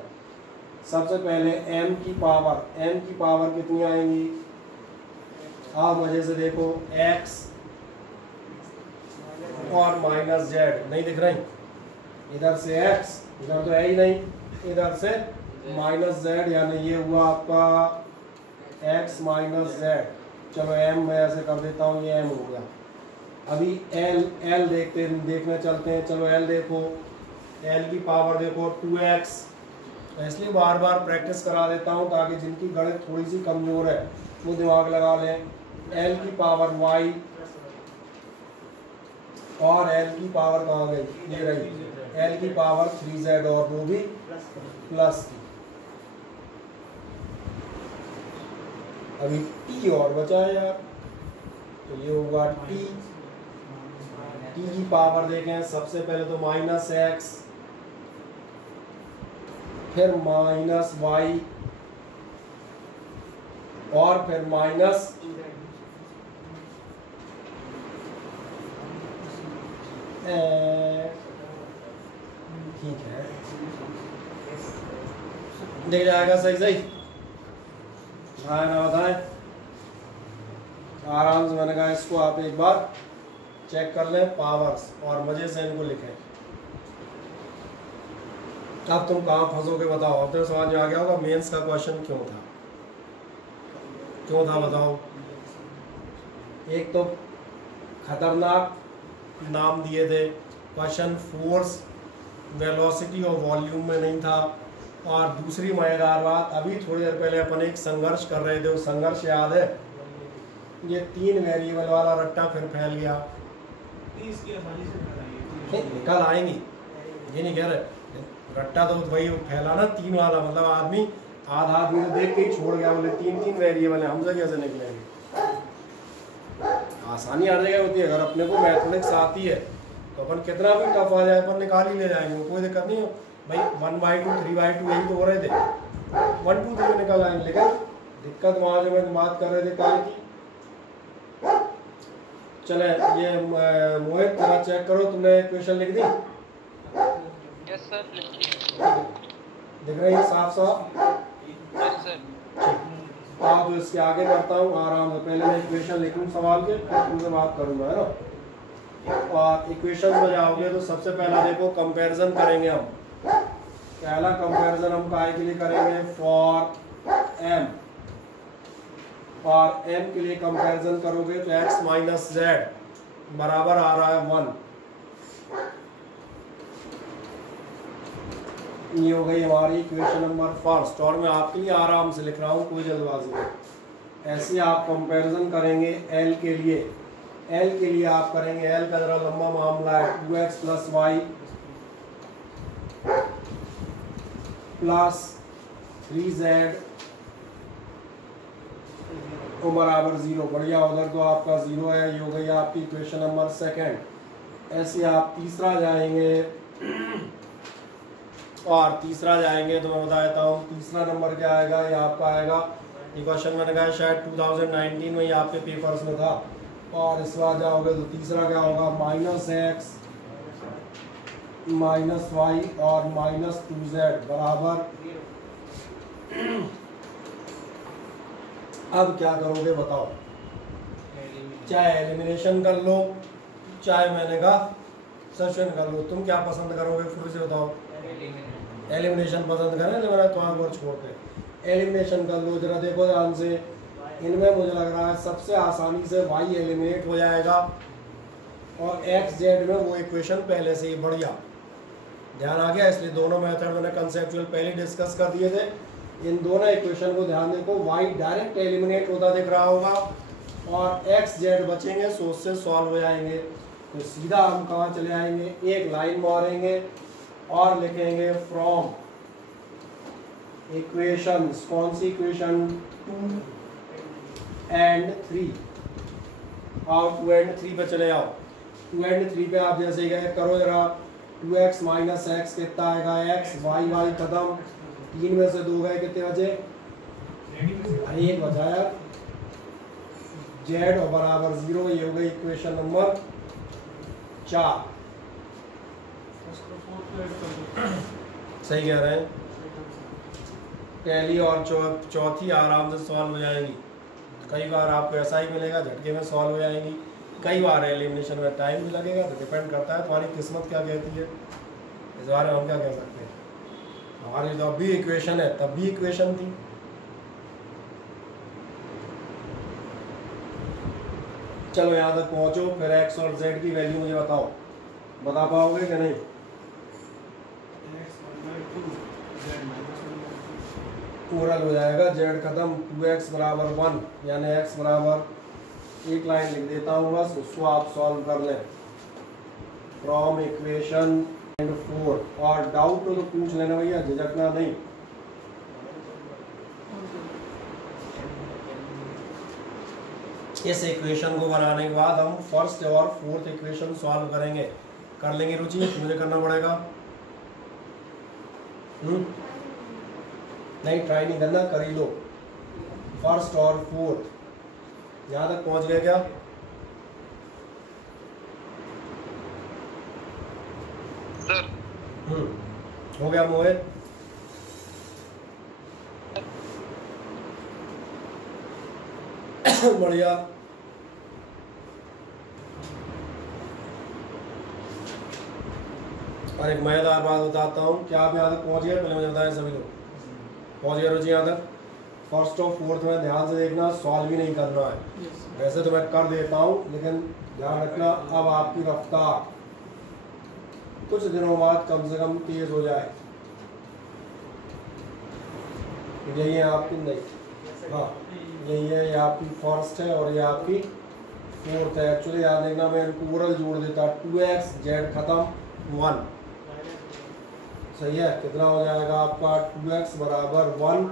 सबसे पहले m की पावर कितनी आएंगी, आप मजे से देखो, x और माइनस z नहीं दिख रही, इधर से x, इधर तो है ही नहीं, इधर से माइनस z, यानी ये हुआ आपका x माइनस z। चलो m मैं ऐसे कर देता हूँ, ये m हो गया। अभी l देखने चलते हैं। चलो l देखो, l की पावर देखो 2x। इसलिए बार बार प्रैक्टिस करा देता हूँ ताकि जिनकी गणित थोड़ी सी कमज़ोर है वो दिमाग लगा लें। l की पावर y और l की पावर कहाँ गई, ये रही, l की पावर 3z और वो भी प्लस की। अभी t और बचा है यार, तो ये होगा t की पावर देखें, सबसे पहले तो माइनस x, फिर माइनस y और फिर माइनस ठीक है, देख जाएगा सही सही। हाँ ना बताएं आराम से। मैंने कहा इसको आप एक बार चेक कर लें पावर्स और मजे से इनको लिखें। अब तुम कहाँ फंसोगे बताओ। अब तो समझ में आ गया होगा मेंस का क्वेश्चन क्यों था बताओ। एक तो खतरनाक नाम दिए थे, क्वेश्चन फोर्स वेलोसिटी और वॉल्यूम में नहीं था। और दूसरी मजेदार बात, अभी थोड़ी देर पहले अपन एक संघर्ष कर रहे थे, वो संघर्ष याद है, ये 3 वेरिएबल वाला रट्टा फिर फैल गया। कल आएंगी, ये नहीं कह रहे, रट्टा तो वही फैला ना 3 वाला, मतलब आदमी आदमी तो देख के ही छोड़ गया, बोले 3 वेरिएबल है, हमसे कैसे निकलेंगे। आसानी आ जाएगी होती है, अगर अपने को मैथमेटिक्स आती है तो अपन कितना भी टफ आ जाए अपन निकाल ही ले जाएंगे, कोई दिक्कत नहीं हो भाई। 1/2 3/2 यही तो हो रहे थे, 1 2 3 निकाल आएंगे। लेकिन दिक्कत वहाँ जो मैं बात कर रहे थे काय की। चले ये मोहित जरा चेक करो, तुमने क्वेश्चन लिख दी? यस सर, दिख रही है साफ साफ? Yes sir. हाँ तो इसके आगे करता हूँ आराम से। पहले मैं इक्वेशन लिखूँ सवाल के, फिर तुमसे बात करूँगा, है ना। और इक्वेशन में जाओगे तो सबसे पहला देखो कंपैरिजन करेंगे हम। पहला कंपैरिजन हम काय के लिए करेंगे, फॉर m। और m के लिए कंपैरिजन करोगे तो x माइनस z बराबर आ रहा है 1। ये हो गई हमारी इक्वेशन नंबर फर्स्ट। और मैं आपके लिए आराम से लिख रहा हूँ, कोई जल्दबाजी नहीं। ऐसे आप कंपैरिजन करेंगे l के लिए। l के लिए आप करेंगे, l का जरा लंबा मामला है, 2x plus y plus 3z को बराबर 0। बढ़िया, उधर तो आपका 0 है। ये हो गई आपकी इक्वेशन नंबर सेकंड। ऐसे आप तीसरा जाएंगे और तीसरा जाएंगे तो मैं बता देता हूँ तीसरा नंबर क्या आएगा। ये आपका आएगा, ये क्वेश्चन मैंने कहा शायद 2019 में ही आपके पेपर्स में था। और इस बार जाओगे तो तीसरा क्या होगा, माइनस x माइनस y और माइनस 2z बराबर। अब क्या करोगे बताओ, चाहे एलिमिनेशन कर लो, चाहे मैंने कहा सब्स्टिट्यूशन कर लो। तुम क्या पसंद करोगे फिर से बताओ? एलिमिनेशन पसंद करें, लेकिन तुम्हारा और छोड़ के एलिमिनेशन कर लो। जरा देखो ध्यान से, इनमें मुझे लग रहा है सबसे आसानी से y एलिमिनेट हो जाएगा और x z में वो इक्वेशन पहले से ही बढ़िया ध्यान आ गया। इसलिए दोनों मेथड मैंने कंसेप्चुअल पहले डिस्कस कर दिए थे। इन दोनों इक्वेशन को ध्यान देखो, y डायरेक्ट एलिमिनेट होता दिख रहा होगा और x z बचेंगे, सोच से सॉल्व हो जाएंगे। तो सीधा हम कहाँ चले आएंगे, एक लाइन मारेंगे और लिखेंगे फ्रॉम इक्वेशंस, कौन सी इक्वेशन, 2 and 3। आओ 2 and 3 पे चले आओ। 2 and 3 पे आप जैसे गए करो जरा, 2x माइनस एक्स कितना आएगा, x y y खत्म, 3 में से 2 गए, कितने बचे, एक बचा यार, z और बराबर 0। ये हो गई इक्वेशन नंबर 4। सही कह रहे हैं, पहली और चौथी आराम से सॉल्व हो जाएंगी। कई बार आपको ऐसा ही मिलेगा, झटके में सॉल्व हो जाएंगी, कई बार एलिमिनेशन में टाइम भी लगेगा, तो डिपेंड करता है तुम्हारी किस्मत क्या कहती है। इस बारे में हम क्या कह सकते हैं, हमारी तो अब भी इक्वेशन है, तब भी इक्वेशन थी। चलो यहाँ तक पहुँचो, फिर x और z की वैल्यू मुझे बताओ, बता पाओगे कि नहीं। ओरल हो जाएगा, z खत्म, 2x बराबर 1, यानी x बराबर, एक लाइन लिख देता हूँ बस, उसको आप सॉल्व कर लें। फ्रॉम इक्वेशन 4, और डाउट हो तो पूछ लेना भैया, झिझकना नहीं। इस इक्वेशन को बनाने के बाद हम फर्स्ट और फोर्थ इक्वेशन सॉल्व करेंगे, कर लेंगे रुचि, मुझे करना पड़ेगा। नहीं ट्राई नहीं करना, कर ही लो। फर्स्ट और फोर्थ यहाँ तक पहुंच गए क्या? सर हो गया मोहित? बढ़िया। और एक मजेदार बात बताता हूँ, क्या आप यहाँ तक पहुँच गए? पहले मुझे बताएं सभी लोग, पहुँच गए रुचि यहाँ तक? फर्स्ट और फोर्थ में ध्यान से देखना, सॉल्व ही नहीं करना है। वैसे तो मैं कर देता हूँ, लेकिन ध्यान रखना अब आपकी रफ्तार कुछ दिनों बाद कम से कम तेज हो जाए। यही है आपकी, नहीं हाँ यही है, ये आपकी फर्स्ट है और ये आपकी फोर्थ है। एक्चुअली याद देखना, मैं इनको ओरल जोड़ देता, 2x z खत्म 1, सही है। कितना हो जाएगा आपका? 2x बराबर 1,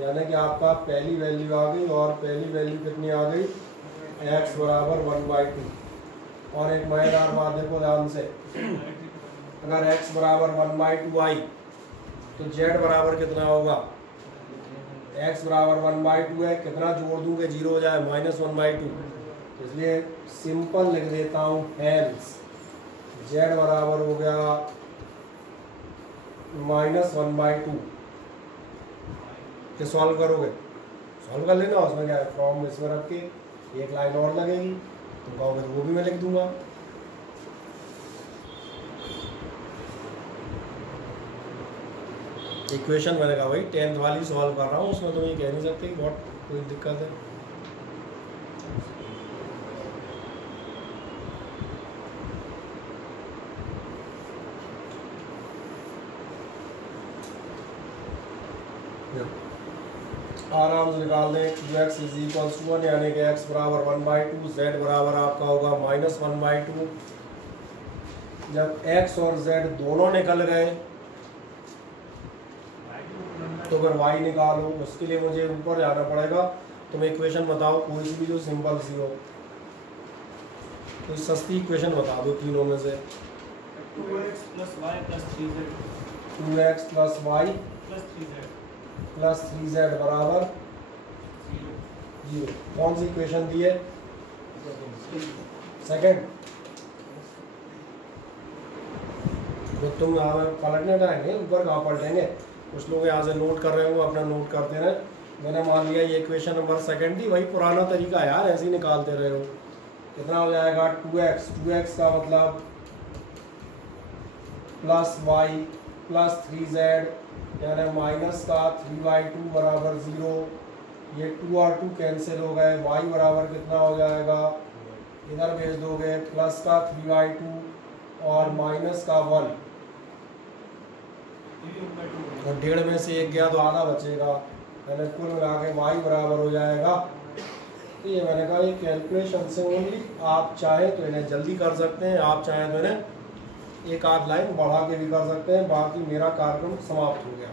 यानी कि आपका पहली वैल्यू आ गई, और पहली वैल्यू कितनी आ गई? x बराबर 1/2। और एक मजेदार बात देखो ध्यान से, अगर x बराबर 1/2 आई तो z बराबर कितना होगा? x बराबर 1/2 है, कितना जोड़ दूंगे 0 हो जाए, -1/2। इसलिए सिंपल लिख देता हूँ, हेंस z बराबर हो गया -1/2। कि सॉल्व करोगे, सॉल्व कर लेना, उसमें क्या है, फ्रॉम इसमें रख के एक लाइन और लगेगी, तुम कहोगे तो वो भी मैं लिख दूंगा। इक्वेशन मैंने कहा भाई 10th वाली सॉल्व कर रहा हूँ, उसमें तुम ये कह नहीं सकते कि बहुत कोई दिक्कत है। आराम से निकाल दें, 2x = 1, यानी कि x बराबर 1/2, z बराबर आपका होगा -1/2। जब x और z दोनों निकल गए तो फिर y निकालो। उसके लिए मुझे ऊपर जाना पड़ेगा। तुम इक्वेशन बताओ कोई सी भी जो सिंपल सी हो, कोई सस्ती इक्वेशन बता दो तीनों में से। 2x + y + 3z 2x + y + 3z + 3z बराबर 0। कौन सी इक्वेशन दी है? सेकंड। तो तुम यहाँ पलटने जाएंगे, ऊपर कहाँ पलटेंगे? कुछ लोग यहाँ से नोट कर रहे हो, अपना नोट करते रहे। मैंने मान लिया ये इक्वेशन नंबर सेकंड थी, वही पुराना तरीका है यार, ऐसे ही निकालते रहे हो। कितना हो जाएगा? 2x का मतलब +y + 3z, यानी माइनस का 3/2 बराबर 0। ये 2 और 2 कैंसिल हो गए, y बराबर कितना हो जाएगा? इधर भेज दोगे, प्लस का 3/2 और माइनस का 1, और 1.5 में से 1 गया तो आधा बचेगा, मैंने कुल मिला के y बराबर हो जाएगा। तो ये मैंने कहा ये कैलकुलेशन से ओनली, आप चाहें तो इन्हें जल्दी कर सकते हैं, आप चाहें तो इन्हें एक आध लाइन बढ़ा के भी कर सकते हैं। बाकी मेरा कार्यक्रम समाप्त हो गया।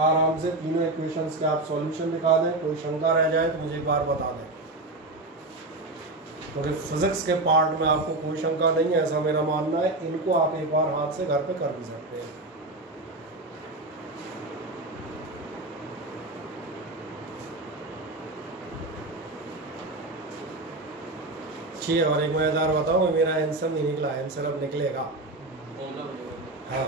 आराम से तीनों इक्वेशंस के आप सॉल्यूशन दिखा दें, कोई शंका रह जाए तो मुझे एक बार बता दें। तो फिजिक्स के पार्ट में आपको कोई शंका नहीं है ऐसा मेरा मानना है। इनको आप एक बार हाथ से घर पे कर भी सकते हैं। ठीक है, और एक मजेदार बताओ, मेरा आंसर नहीं निकला, आंसर अब निकलेगा। हाँ,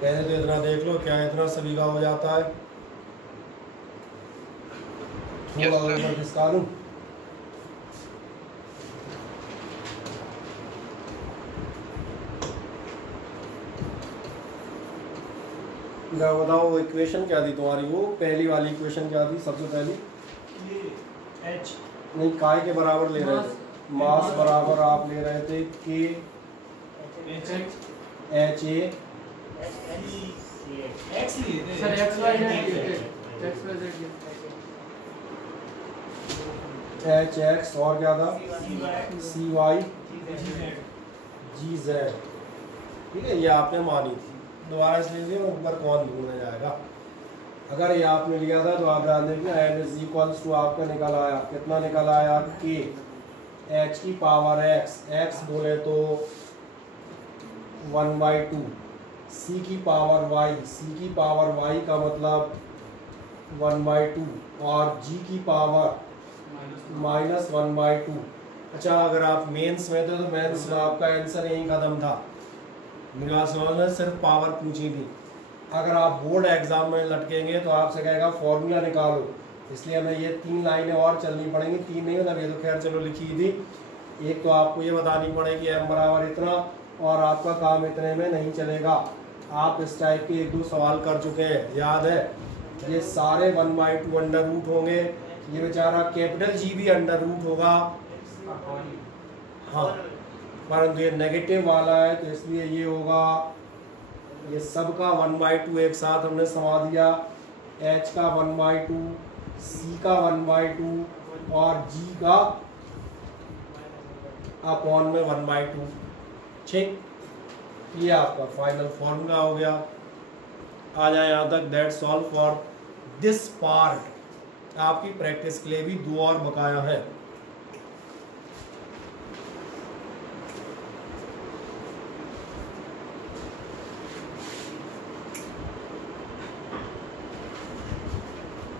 पहले तो इतना देख लो, क्या इतना सभी का हो जाता है? थोड़ा ऊपर खिसका लूं। बताओ इक्वेशन क्या थी तुम्हारी? वो पहली वाली इक्वेशन क्या थी सबसे पहली? ये एच नहीं, काय के बराबर ले रहे थे, मास बराबर आप ले रहे थे के H A sir X Y Z H X और क्या था? C Y G Z. ठीक है, ये आपने मानी थी। दोबारा से लीजिए, ऊपर कौन भूलने जाएगा। अगर ये आपने लिया था तो आप ध्यान देंगे एन इज इक्वल्स टू आपका निकल आया, कितना निकल आया? के एच की पावर एक्स, एक्स बोले तो 1/2, सी की पावर वाई, सी की पावर वाई का मतलब 1/2 और जी की पावर -1/2। अच्छा, अगर आप मेंस में थे तो मेंस में आपका आंसर यही खत्म था। मेरा सवाल ने सिर्फ पावर पूछी थी। अगर आप बोर्ड एग्जाम में लटकेंगे तो आपसे कहेगा फॉर्मूला निकालो, इसलिए हमें ये 3 लाइनें और चलनी पड़ेंगी। 3 नहीं, मतलब ये तो खैर चलो लिखी थी। एक तो आपको ये बतानी पड़ेगी एम बराबर इतना, और आपका काम इतने में नहीं चलेगा। आप इस टाइप के 1-2 सवाल कर चुके हैं, याद है? ये सारे 1/2 अंडर रूट होंगे। ये बेचारा कैपिटल जी भी अंडर रूट होगा। हाँ, परंतु ये नेगेटिव वाला है तो इसलिए ये होगा, ये सब का 1/2 एक साथ हमने समा दिया। h का 1/2, c का 1/2 और g का अपॉन में 1/2। ठीक, ये आपका फाइनल फॉर्मूला हो गया। आ जाए यहाँ तक। That's all for this part. आपकी प्रैक्टिस के लिए भी 2 और बकाया है।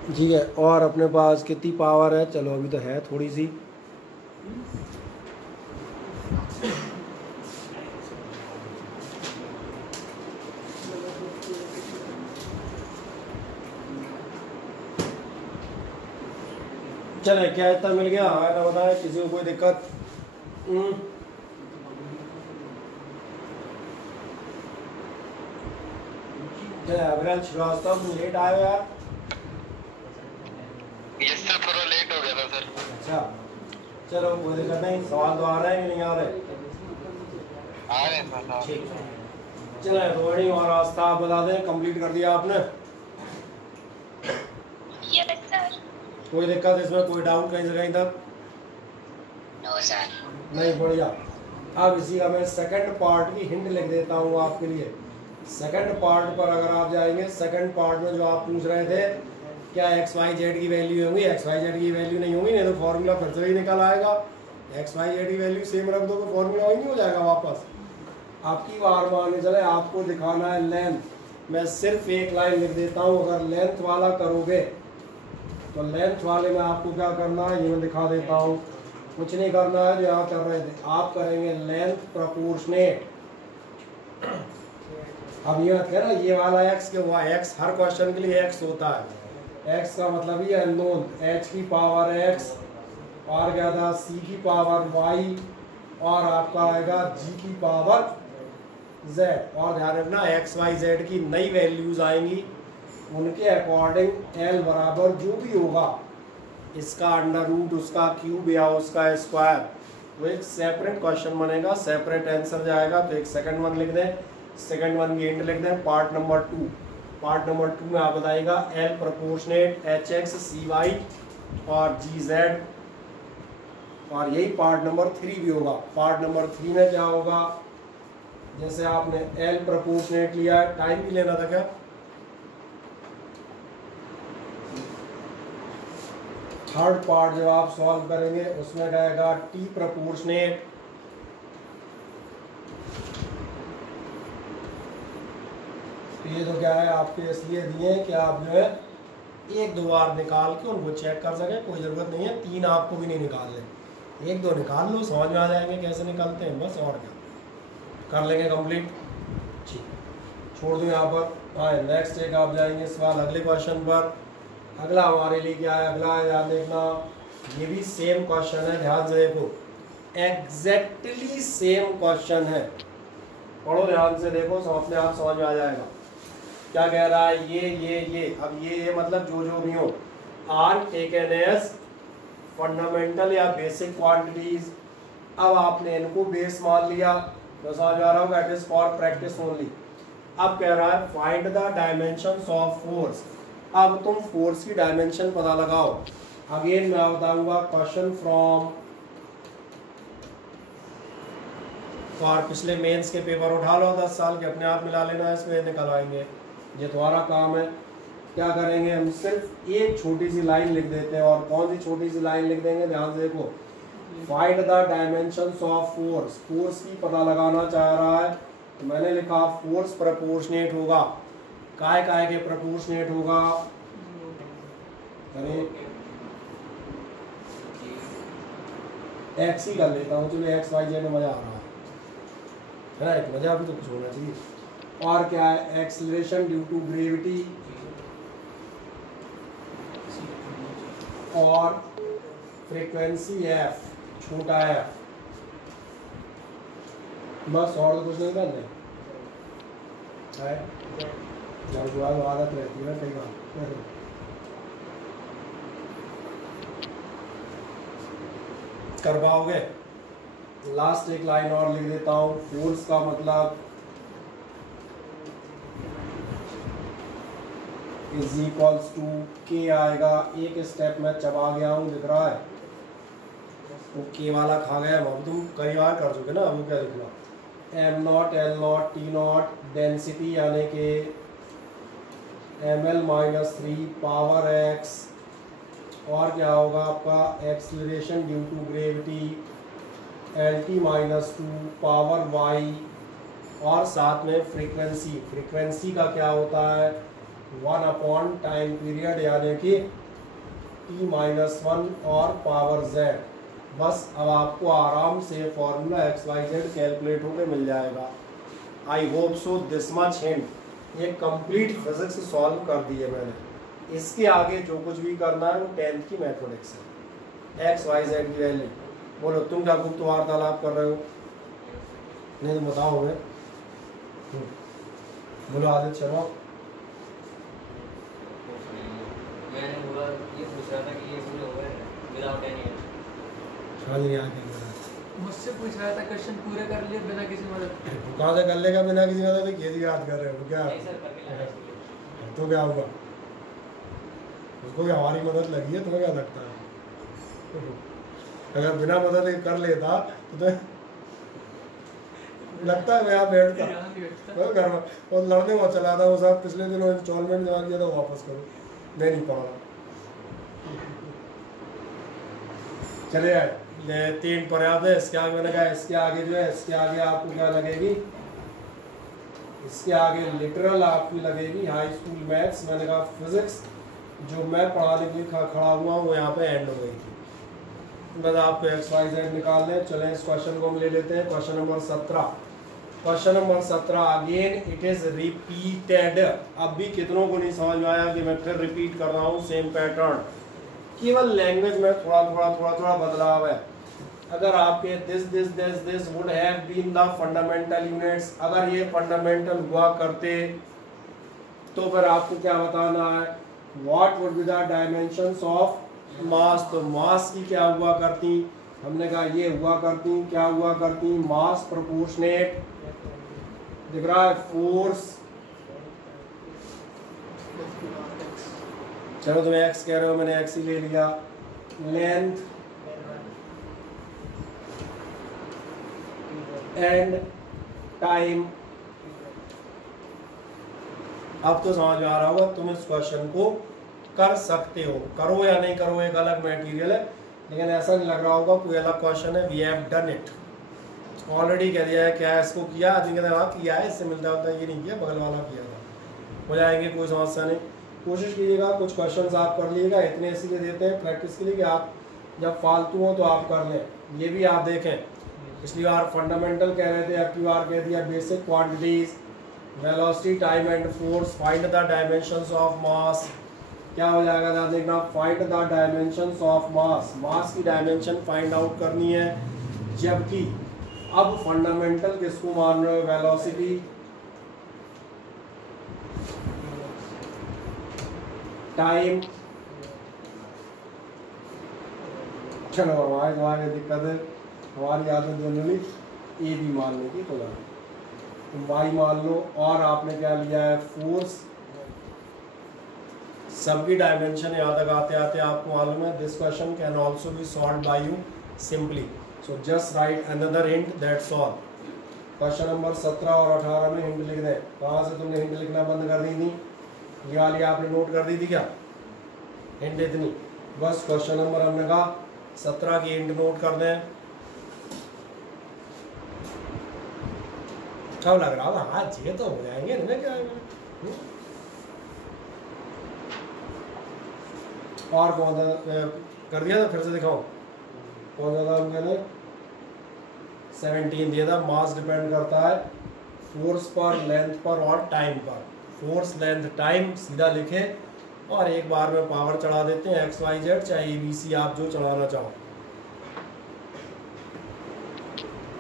ठीक है, और अपने पास कितनी पावर है? चलो अभी तो है थोड़ी सी। चले, क्या इतना मिल गया? है ना, बताए किसी को कोई दिक्कत? अविनाश श्रीवास्तव, तुम लेट आए हो यार? यस सर, थोड़ा लेट हो गया था सर। अच्छा, चलो कोई दिक्कत नहीं। सवाल तो आ रहे हैं कि नहीं आ रहे? आ रहे हैं सर। ठीक है, चले रोहिणी और आस्था आप बता दें, कंप्लीट कर दिया आपने? Yes sir. कोई दिक्कत इसमें? कोई डाउट कहीं से कहीं तक? No sir. नहीं, बढ़िया। अब इसी का मैं सेकंड पार्ट की हिंट लिख देता हूँ आपके लिए। सेकंड पार्ट पर अगर आप जाएंगे, सेकंड पार्ट में जो आप पूछ रहे थे क्या एक्स वाई जेड की वैल्यू होंगी? एक्स वाई जेड की वैल्यू नहीं होंगी, नहीं तो फॉर्मूला फिर से ही निकल आएगा। एक्स वाई जेड की वैल्यू सेम रख दो तो फॉर्मूला वही नहीं हो जाएगा वापस। आपकी बार माने चले, आपको दिखाना है लेंथ। मैं सिर्फ एक लाइन लिख देता हूँ। अगर लेंथ वाला करोगे तो लेंथ वाले में आपको क्या करना है ये मैं दिखा देता हूँ। कुछ नहीं करना है जो यहाँ कर रहे थे, आप करेंगे लेंथ प्रोपोर्शनेट। अब ये मत कहना ये वाला एक्स क्यों हुआ? एक्स हर क्वेश्चन के लिए एक्स होता है। एक्स का मतलब ये अननोन, एच की पावर एक्स और क्या था? सी की पावर वाई और आपका आएगा जी की पावर जेड। और ध्यान रखना एक्स वाई जेड की नई वैल्यूज आएंगी, उनके अकॉर्डिंग एल बराबर जो भी होगा, इसका अंडर रूट, उसका क्यूब या उसका स्क्वायर, वो एक सेपरेट क्वेश्चन बनेगा, सेपरेट आंसर जाएगा। तो एक सेकंड वन लिख दें, सेकंड वन की हिंट लिख दें। पार्ट नंबर 2, पार्ट नंबर 2 में आप बताइएगा एल प्रोपोर्शनेट एच एक्स सी वाई और जी जेड और यही पार्ट नंबर 3 भी होगा। पार्ट नंबर 3 में क्या होगा, जैसे आपने L प्रोपोर्शनेट लिया है, टाइम भी लेना था क्या, थर्ड पार्ट जब आप सॉल्व करेंगे उसमें रहेगा T प्रोपोर्शनेट, ये तो क्या है आपके इसलिए दिए कि आप जो है एक दो बार निकाल के उनको चेक कर सकें, कोई ज़रूरत नहीं है 3 आपको भी नहीं निकालने, एक दो निकाल लो, समझ में आ जाएंगे कैसे निकालते हैं, बस और क्या कर लेंगे कंप्लीट। ठीक, छोड़ दूँ यहाँ पर। हाँ, नेक्स्ट एक आप जाएंगे सवाल अगले क्वेश्चन पर। अगला हमारे लिए क्या है, अगला है ध्यान देखना, ये भी सेम क्वेश्चन है, ध्यान से देखो, एग्जैक्टली सेम क्वेश्चन है, पढ़ो ध्यान से देखो, अपने आप समझ में आ जाएगा क्या कह रहा है। ये अब ये मतलब जो भी हो, आर टेकन एज फंडामेंटल या बेसिक क्वांटिटीज। अब आपने इनको बेस मान लिया तो समझ में आ रहा होगा, it is for practice only. अब कह रहा है find the dimensions of force. अब तुम फोर्स की डायमेंशन पता लगाओ। अगेन मैं बताऊंगा क्वेश्चन फ्रॉम और पिछले मेंस के पेपर उठा लो 10 साल के, अपने आप मिला लेना, इसमें निकलवाएंगे, ये तुम्हारा काम है। क्या करेंगे हम, सिर्फ एक छोटी सी लाइन लिख देते हैं, और कौन सी छोटी सी लाइन लिख देंगे, ध्यान से देखो, find the dimensions of force. Force की पता लगाना चाह रहा है, तो मैंने लिखा फोर्स प्रोपोर्शनेट होगा, काय के प्रोपोर्शनेट होगा, अरे एक्स ही कर लेता हूँ, चलो एक्स वाई जेड में मजा आ रहा है ना, मजा भी तो कुछ होना चाहिए। और क्या है, एक्सीलरेशन ड्यू टू ग्रेविटी, और फ्रीक्वेंसी एफ, छोटा एफ, बस और तो कुछ नहीं करना है, जो आदत रहती है कई बार। कर पाओगे? लास्ट एक लाइन और लिख देता हूँ, फोर्स का मतलब इज इक्वल्स टू के आएगा, एक स्टेप में चबा गया हूँ, दिख रहा है, तो के वाला खा गया, अब तुम कई बार कर चुके ना, अब क्या लिखना, M naught L naught T naught density यानी कि ml-3 पावर एक्स, और क्या होगा आपका acceleration due to gravity LT-2 power Y, और साथ में फ्रीक्वेंसी का क्या होता है 1 टाइम पीरियड यानी कि T-1 और पावर z। बस अब आपको आराम से फॉर्मूला XYZ कैलकुलेट होकर मिल जाएगा। I hope so this much hint, ये कंप्लीट फिजिक्स सॉल्व कर दी है मैंने। इसके आगे जो कुछ भी करना है वो 10th की मैथमेटिक्स है, XYZ की वैल्यू। बोलो तुम क्या गुप्त वार्तालाप कर रहे हो, नहीं तो बताओ हमें, बोलो आदित्य शर्मा। मैंने बोला ये पूछ रहा था कि ये पूरे हो गए विदाउट एनी, समझ नहीं आया, मुझसे पूछ रहा था क्वेश्चन पूरे कर लिए बिना किसी मदद के। कहाँ से कर लेगा बिना किसी मदद के, ये याद कर रहे हो क्या, नहीं सर करके लाया इसलिए। तो क्या हुआ, उसको भी हमारी मदद लगी है, तुम्हें क्या लगता है, अगर बिना मदद के कर लेता तो लगता है मैं यहाँ बैठता तो घर में, और लड़ने में चला था वो साहब, पिछले दिनों इंस्टॉलमेंट जमा किया था वापस करो, मैं नहीं पढ़ा। चले यार 3 पर्याप्त है, इसके आगे मैंने कहा, इसके आगे जो है, इसके आगे आपको क्या लगेगी, इसके आगे लिटरल आपकी लगेगी हाई स्कूल मैथ्स। मैंने कहा फिजिक्स जो मैं पढ़ाने के लिए खड़ा हुआ हूँ वो यहाँ पे एंड हो गई थी, बस आप XYZ निकाल लें। चलें इस क्वेश्चन को हम ले लेते हैं, question number 17। Question number 17 again it is repeated. अब भी कितनों को नहीं समझ में आया कि मैं फिर रिपीट कर रहा हूँ सेम पैटर्न, केवल लैंग्वेज में थोड़ा बदलाव है। अगर आपके this would have been the fundamental units, अगर ये फंडामेंटल हुआ करते तो फिर आपको क्या बताना है, what would be the dimensions of मास। तो मास की क्या हुआ करती, हमने कहा ये हुआ करती, क्या हुआ करती, मास प्रोपोर्शनेट, दिख रहा है फोर्स, चलो तुम x कह रहे हो, मैंने x ही ले लिया, लेंथ एंड टाइम। अब तो समझ में आ रहा होगा, तुम इस क्वेश्चन को कर सकते हो, करो या नहीं करो एक अलग मटेरियल है, लेकिन ऐसा नहीं लग रहा होगा कोई अलग क्वेश्चन है। We have done it, already कह दिया है। क्या है इसको किया, आदमी कहता है हाँ किया है, इससे मिलता होता है ये नहीं किया, बगल वाला किया था, हो जाएंगे, कोई समस्या नहीं। कोशिश कीजिएगा कुछ क्वेश्चंस आप कर लीजिएगा, इतने इसीलिए देते हैं प्रैक्टिस के लिए कि आप जब फालतू हो तो आप कर लें। ये भी आप देखें, पिछली बार फंडामेंटल कह रहे थे, अब की बार कह दिया basic quantities, velocity, time and force, find the dimensions of mass. क्या हो जाएगा ध्यान देखना, find the dimensions of mass, mass की डायमेंशन फाइंड आउट करनी है। जबकि अब फंडामेंटल किसको मान रहे हो, वेलोसिटी, टाइम। चलो हमारी दिक्कत है, हमारी आदत जनरली ए भी मानने की, तो तुम वाई मान लो, और आपने क्या लिया है, फोर्स। सबकी डायमेंशन यहाँ तक आते आते आपको मालूम है। This question can also be solve by you simply, so just right another hint, that's all. Question number 17 और 18 में हिंट लिख दें। कहाँ से तुमने हिंट लिखना बंद कर दी थी, ये वाली आपने नोट कर दी थी क्या, हिंट इतनी बस। क्वेश्चन नंबर हमने कहा 17 की हिंट नोट कर दें। कब लग रहा होगा हाँ ये तो हो जाएंगे ना, क्या और कौन सा कर दिया था, फिर से दिखाओ कौन सा था मैंने, 17 दिया था। मास डिपेंड करता है फोर्स पर, लेंथ पर और टाइम पर। फोर्स, लेंथ, टाइम सीधा लिखे और एक बार में पावर चढ़ा देते हैं, एक्स वाई जेड, चाहे ABC आप जो चढ़ाना चाहो,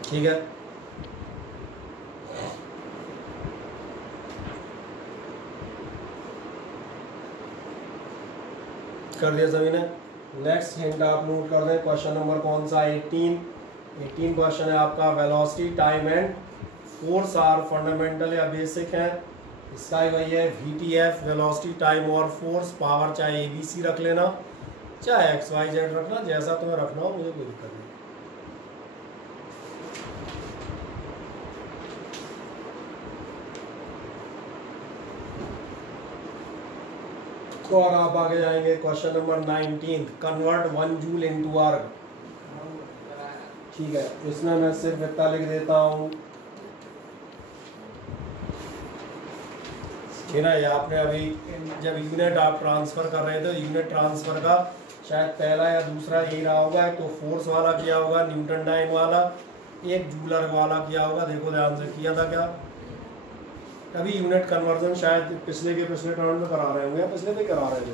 ठीक है। कर दिया सभी ने। नेक्स्ट हिंट आप नोट कर दें, क्वेश्चन नंबर कौन सा, 18 क्वेश्चन है आपका। Velocity, time and force are fundamental या बेसिक है। इसका ही वही है VTF, वेलोसिटी, टाइम और फोर्स। पावर चाहे ABC रख लेना, चाहे XYZ रखना, जैसा तुम्हें रखना हो, मुझे कोई दिक्कत नहीं। और आप आगे जाएंगे, question number 19, convert 1 joule into अर्ग। ठीक है, इसमें मैं सिर्फ इतना लिख देता हूँ कि ना, ये आपने अभी जब यूनिट आप ट्रांसफ़र कर रहे थे, यूनिट ट्रांसफ़र का शायद पहला या दूसरा यही रहा होगा। एक तो फोर्स वाला किया होगा, न्यूटन टाइम वाला, एक जूल अर्ग वाला किया होगा। देखो ध्यान से किया था क्या, अभी यूनिट कन्वर्जन शायद पिछले राउंड में करा रहे होंगे, पिछले भी करा रहे थे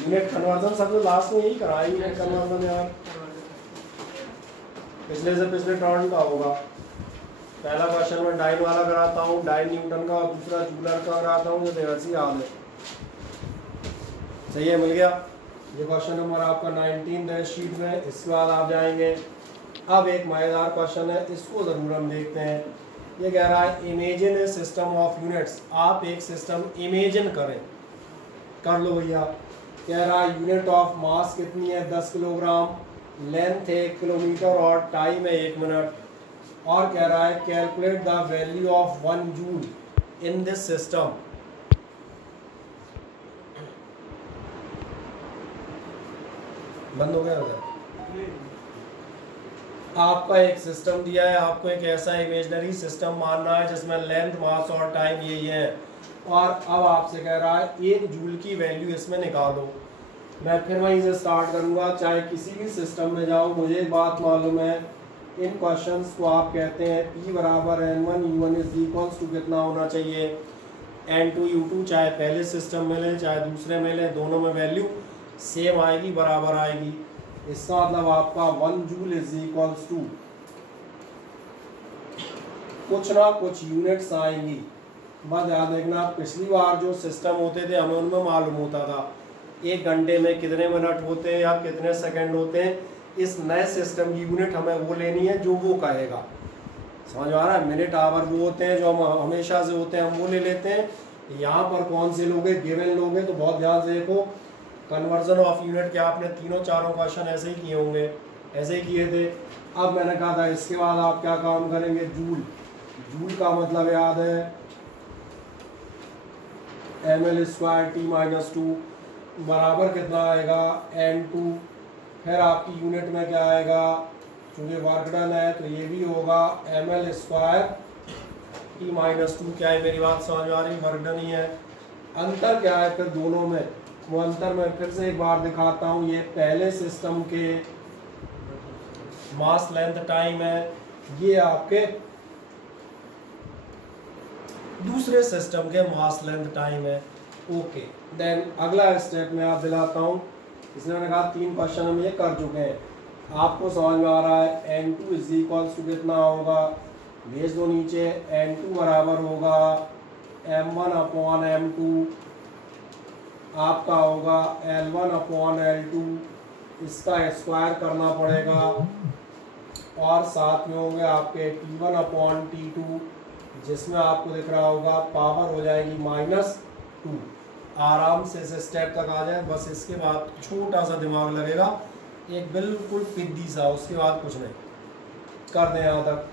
यूनिट कन्वर्जन, सबसे लास्ट में यही कराया यूनिट कन्वर्जन यार, पिछले से पिछले राउंड का होगा। पहला क्वेश्चन में डाइन वाला कराता हूँ, डाइन न्यूटन का, और दूसरा जूलर का कराता हूँ, ये ऐसी याद है। सही है, मिल गया। ये क्वेश्चन नंबर आपका 19 है शीट में। इसके बाद आप जाएंगे, अब एक मजेदार क्वेश्चन है, इसको ज़रूर हम देखते हैं। ये कह रहा है imagine A system of units. आप एक सिस्टम इमेजिन करें, कर लो भैया। कह रहा है यूनिट ऑफ मास कितनी है, 10 किलोग्राम, लेंथ है 1 किलोमीटर और टाइम है 1 मिनट। और कह रहा है calculate the value of 1 joule in this system. बंद हो गया उधर। आपका एक सिस्टम दिया है, आपको एक ऐसा इमेजिनरी सिस्टम मानना है जिसमें लेंथ, मास और टाइम यही है। और अब आपसे कह रहा है 1 जूल की वैल्यू इसमें निकालो। मैं फिर वहीं से स्टार्ट करूंगा, चाहे किसी भी सिस्टम में जाओ, मुझे एक बात मालूम है, इन क्वेश्चंस को आप कहते हैं P बराबर N1 U1 is equals to कितना होना चाहिए, N2 U2। चाहे पहले सिस्टम में ले चाहे दूसरे में ले, दोनों में वैल्यू सेम आएगी, बराबर आएगी। इसका मतलब आपका 1 जूल इज इक्वल्स टू कुछ ना कुछ यूनिट्स आएंगी। बस याद रखना, पिछली बार जो सिस्टम होते थे हमें उनमें मालूम होता था 1 घंटे में कितने मिनट होते हैं या कितने सेकंड होते हैं। इस नए सिस्टम की यूनिट हमें वो लेनी है जो वो कहेगा। समझ आ रहा है, मिनट आवर वो होते हैं जो हम हमेशा से होते हैं, हम वो ले लेते हैं। यहाँ पर कौन से लोगे, गिवन लोगे, तो बहुत ध्यान से देखो। कन्वर्जन ऑफ यूनिट के आपने तीनों चारों क्वेश्चन ऐसे ही किए होंगे, ऐसे ही किए थे। अब मैंने कहा था इसके बाद आप क्या काम करेंगे, जूल। जूल का मतलब याद है ml स्क्वायर टी माइनस 2 बराबर कितना आएगा n2। फिर आपकी यूनिट में क्या आएगा, क्योंकि वर्क डन है तो ये भी होगा ml स्क्वायर टी माइनस 2। क्या है, मेरी बात समझ में आ रही, वर्क डन ही है। अंतर क्या है फिर दोनों में, वो अंतर मैं फिर से एक बार दिखाता हूँ। ये पहले सिस्टम के मास लेंथ टाइम है, ये आपके दूसरे सिस्टम के मास लेंथ टाइम है। ओके, देन अगला स्टेप में आप दिलाता हूँ। इसने मैंने कहा 3 क्वेश्चन हम ये कर चुके हैं, आपको समझ में आ रहा है। n2 इज इक्वल्स टू कितना होगा, भेज दो नीचे। n2 बराबर होगा m1 अपॉन m2, आपका होगा l1 अपॉन l2, इसका स्क्वायर करना पड़ेगा, और साथ में होंगे आपके t1 अपॉन t2, जिसमें आपको दिख रहा होगा पावर हो जाएगी -2। आराम से इस स्टेप तक आ जाए, बस इसके बाद छोटा सा दिमाग लगेगा, एक बिल्कुल फिद्दी सा, उसके बाद कुछ नहीं। कर दें यहाँ तक।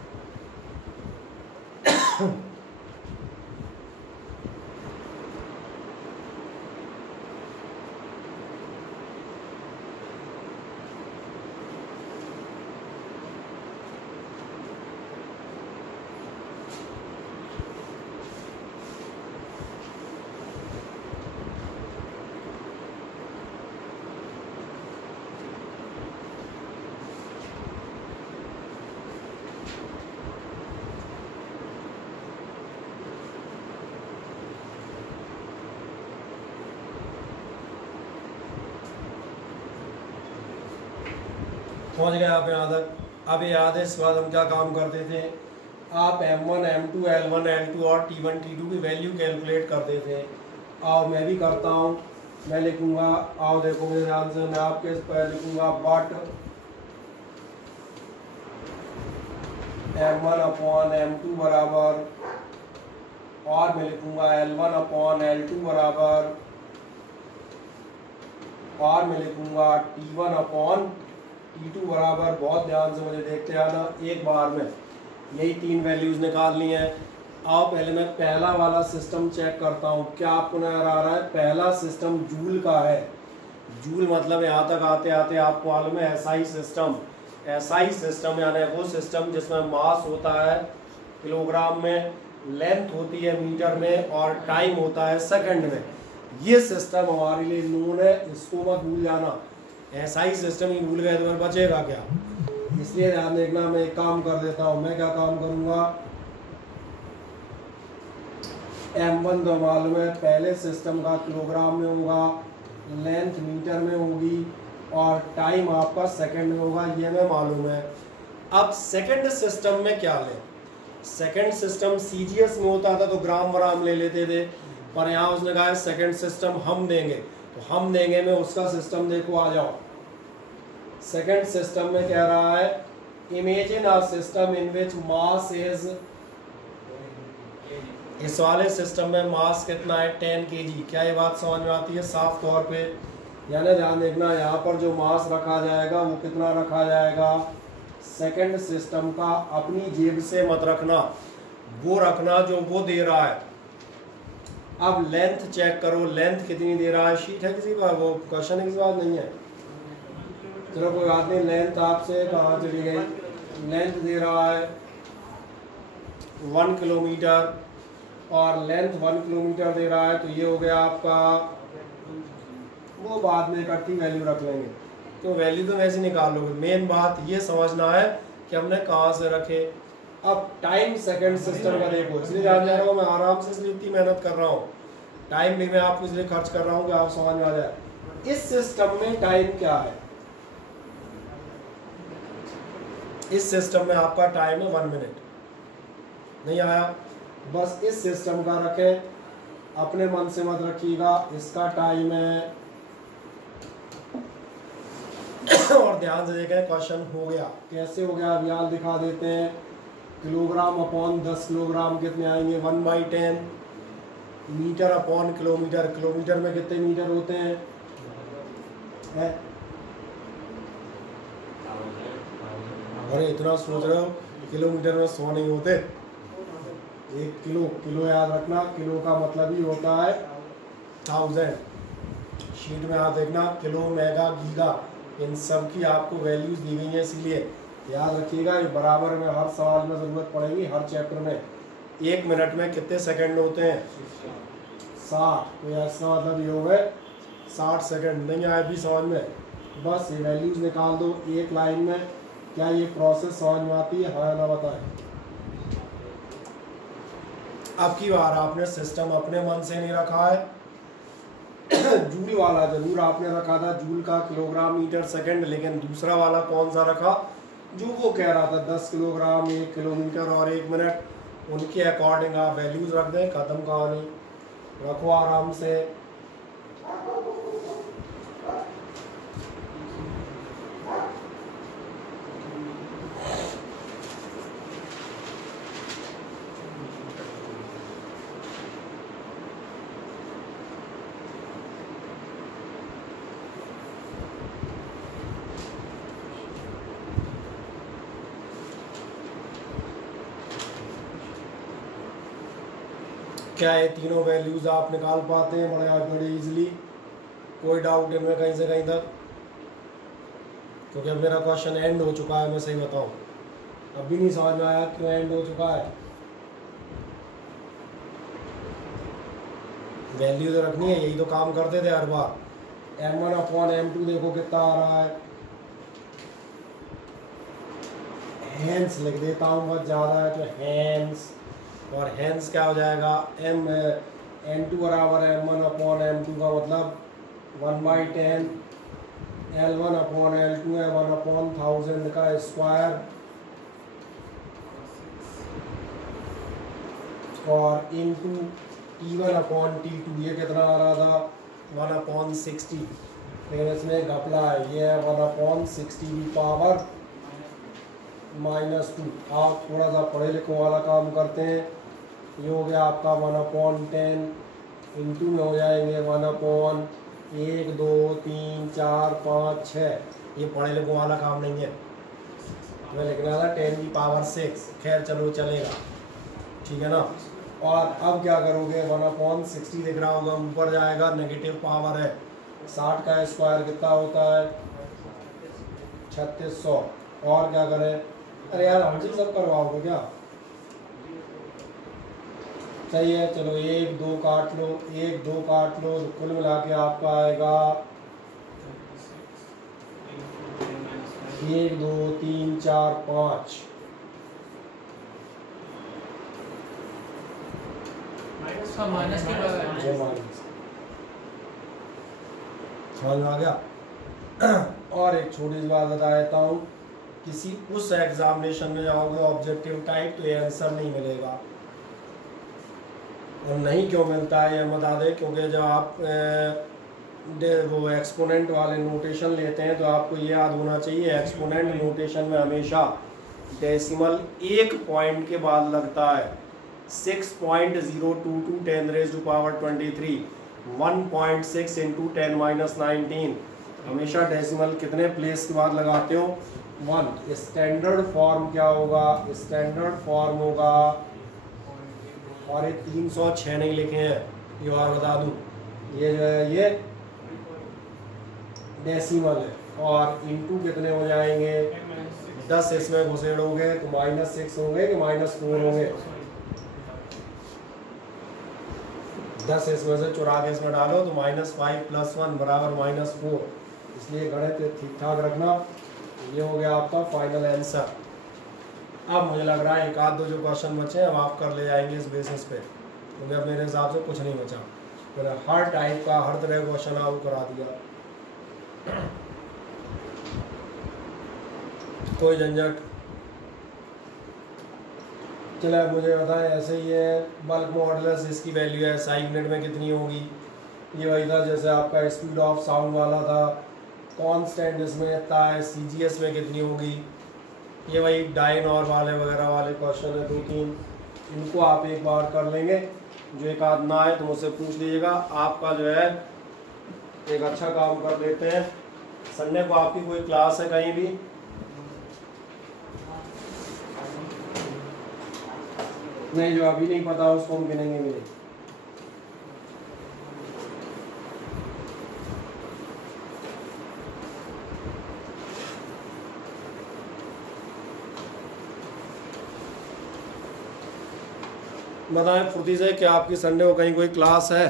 पहुंच गए आप यहाँ तक। अब याद है इसके बाद हम क्या काम करते थे, आप m1 m2 l1 l2 और t1 t2 की वैल्यू कैलकुलेट करते थे। आओ मैं भी करता हूँ, मैं लिखूँगा, आओ देखो मेरे ध्यान से, मैं आपके पर लिखूँगा बट m1 अपॉन m2 बराबर, और मैं लिखूँगा l1 अपॉन l2 बराबर, और मैं लिखूँगा t1 अपॉन t2 बराबर। बहुत ध्यान से मुझे देखते आना, एक बार में यही 3 वैल्यूज़ निकालनी है। आओ पहले मैं पहला वाला सिस्टम चेक करता हूँ, क्या आपको नजर आ रहा है। पहला सिस्टम जूल का है। जूल मतलब यहाँ तक आते आते आपको मालूम है एसआई सिस्टम। एसआई सिस्टम यानी वो सिस्टम जिसमें मास होता है किलोग्राम में, लेंथ होती है मीटर में, और टाइम होता है सेकंड में। ये सिस्टम हमारे लिए नोन है, इसको मत भूल जाना। एसआई सिस्टम ही भूल गए तो फिर बचेगा क्या, इसलिए ध्यान देखना। मैं एक काम कर देता हूँ, मैं क्या काम करूँगा, m1 तो मालूम है पहले सिस्टम का किलोग्राम में होगा, लेंथ मीटर में होगी, और टाइम आपका सेकंड में होगा, ये मैं मालूम है। अब सेकंड सिस्टम में क्या लें, सेकंड सिस्टम सीजीएस में होता था तो ग्राम वराम ले लेते थे, पर यहाँ उसने कहा सेकंड सिस्टम हम देंगे, तो हम देंगे में उसका सिस्टम देखो, आ जाओ। सेकंड सिस्टम में कह रहा है imagine a system in which mass is, इस वाले सिस्टम में मास कितना है 10 kg। क्या ये बात समझ में आती है साफ तौर पे, यानी ध्यान देखना यहाँ पर जो मास रखा जाएगा वो कितना रखा जाएगा, सेकंड सिस्टम का अपनी जेब से मत रखना, वो रखना जो वो दे रहा है। अब लेंथ चेक करो, लेंथ कितनी दे रहा है, शीट है किसी का, वो क्वेश्चन है किसी बात नहीं है, चलो कोई बात नहीं। लेंथ आपसे कहाँ चली गई, लेंथ दे रहा है 1 किलोमीटर, और लेंथ 1 किलोमीटर दे रहा है, तो ये हो गया आपका, वो बाद में इकट्ठी वैल्यू रख लेंगे, तो वैल्यू तो वैसे निकाल लोगे। मेन बात ये समझना है कि हमने कहाँ से रखे। अब टाइम सेकंड सिस्टम का देखो, इसलिए जान जा रहा हूँ मैं आराम से, इसलिए इतनी मेहनत कर रहा हूँ, टाइम भी मैं आपको इसलिए खर्च कर रहा हूँ कि आप समझ में आ जाए। इस सिस्टम में टाइम क्या है, इस सिस्टम में आपका टाइम है 1 मिनट। नहीं आया, बस इस सिस्टम का रखें, अपने मन से मत रखिएगा, इसका टाइम है और ध्यान से देखें क्वेश्चन हो गया, कैसे हो गया अब याद दिखा देते हैं। किलोग्राम अपॉन 10 किलोग्राम कितने आएंगे 1/10, मीटर अपॉन किलोमीटर, किलोमीटर में कितने मीटर होते हैं, है? अरे इतना सोच रहे हो, किलोमीटर में 100 नहीं होते। 1 किलो, किलो याद रखना, किलो का मतलब ही होता है 1000। शीट में आप देखना किलो, मेगा, गीगा, इन सब की आपको वैल्यूज दी गई हैं, इसलिए याद रखिएगा। ये बराबर में हर सवाल में ज़रूरत पड़ेगी, हर चैप्टर में। 1 मिनट में कितने सेकंड होते हैं? 60। तो इसका मतलब ये हो गए 60 सेकंड। नहीं आए भी समझ में, बस ये वैल्यूज निकाल दो एक लाइन में। क्या ये प्रोसेस समझ में आती है? हाँ ना बताएं। अब की बार आपने सिस्टम अपने मन से नहीं रखा है जूल वाला जरूर आपने रखा था, जूल का किलोग्राम मीटर सेकंड, लेकिन दूसरा वाला कौन सा रखा जो वो कह रहा था 10 किलोग्राम 1 किलोमीटर और 1 मिनट। उनके अकॉर्डिंग आप वैल्यूज रख दें, खत्म कहानी। रखो आराम से। क्या ये तीनों वैल्यूज आप निकाल पाते हैं बड़े इजीली? कोई डाउट इनमें कहीं से कहीं तक? क्योंकि अब मेरा क्वेश्चन एंड हो चुका है, मैं सही बताऊं। अभी नहीं समझ में आया क्यों एंड हो चुका है? वैल्यू तो रखनी है, यही तो काम करते थे हर बार। m1/m2 देखो कितना आ रहा है, हैंस लिख देता हूँ, बहुत ज़्यादा है तो हैंस। और हैंस क्या हो जाएगा? m2 बराबर m1/m2 का मतलब 1/10 L1/L2 है 1/1000 का स्क्वायर, और इंटू T1/T2 ये कितना आ रहा था? 1/60। फिर इसमें घपला है, ये है 1/60 की पावर -2। आप थोड़ा सा पढ़े लिखो वाला काम करते हैं। ये हो गया आपका 1/10 इंटू में हो जाएंगे 1/1 2 3 4 5 6। ये पढ़े लिखो वाला काम नहीं है, मैं लिखना था 10 की पावर 6। खैर चलो चलेगा, ठीक है ना। और अब क्या करोगे? 1/60 लिख रहा होगा, ऊपर जाएगा, नेगेटिव पावर है। 60 का स्क्वायर कितना होता है? 3600। और क्या करें? अरे यार हमसे सब करवाओगे क्या? सही है, चलो 1 2 काट लो, 1 2 काट लो, तो कुल मिला के आपका आएगा 1 2 3 4 5। माइनस की पावर समझ में आ गया। और एक छोटी सी बात बता देता हूँ, किसी उस एग्जामिनेशन में जाओगे ऑब्जेक्टिव टाइप तो ये आंसर नहीं मिलेगा। और नहीं क्यों मिलता है ये बता दें, क्योंकि जब आप वो एक्सपोनेंट वाले नोटेशन लेते हैं तो आपको ये याद होना चाहिए, एक्सपोनेंट नोटेशन में हमेशा डेसिमल 1 पॉइंट के बाद लगता है। 6.022 10⁻23 1.6 × 10⁻19 हमेशा डेसिमल कितने प्लेस के बाद लगाते हो? 1। स्टैंडर्ड फॉर्म क्या होगा? स्टैंडर्ड फॉर्म होगा, और ये 306 नहीं लिखे हैं, ये और बता दूं, ये जो है ये डेसिमल है। और इंटू कितने हो जाएंगे? 10 इसमें घुसेड़ोगे तो -6 होंगे कि -4 होंगे? 10 इसमें से चुरा के इसमें डालो तो -5 + 1 बराबर -4। इसलिए गणित ठीक ठाक रखना। ये हो गया आपका फाइनल आंसर। अब मुझे लग रहा है एक आध दो जो क्वेश्चन बचे हैं अब आप कर ले जाएंगे इस बेसिस पे, क्योंकि अब मेरे हिसाब से कुछ नहीं बचा। मैंने हर टाइप का हर तरह का क्वेश्चन आपको करा दिया, कोई झंझट। चलो मुझे बताएं, ऐसे ही है बल्क मॉडुलस, इसकी वैल्यू है SI यूनिट में कितनी होगी? ये वही था जैसे आपका स्पीड ऑफ साउंड वाला था। कांस्टेंट इसमें इतना है, CGS में कितनी होगी? ये वही डाइन और वाले वगैरह वाले क्वेश्चन है 2-3, इनको आप एक बार कर लेंगे। जो एक आध ना आए तो मुझसे पूछ लीजिएगा। आपका जो है एक अच्छा काम कर देते हैं, संडे को आपकी कोई क्लास है कहीं भी? नहीं, जो अभी नहीं पता उसको हम गिनेंगे भी नहीं। बताएं फुर्ती से, क्या आपकी संडे को कहीं कोई क्लास है?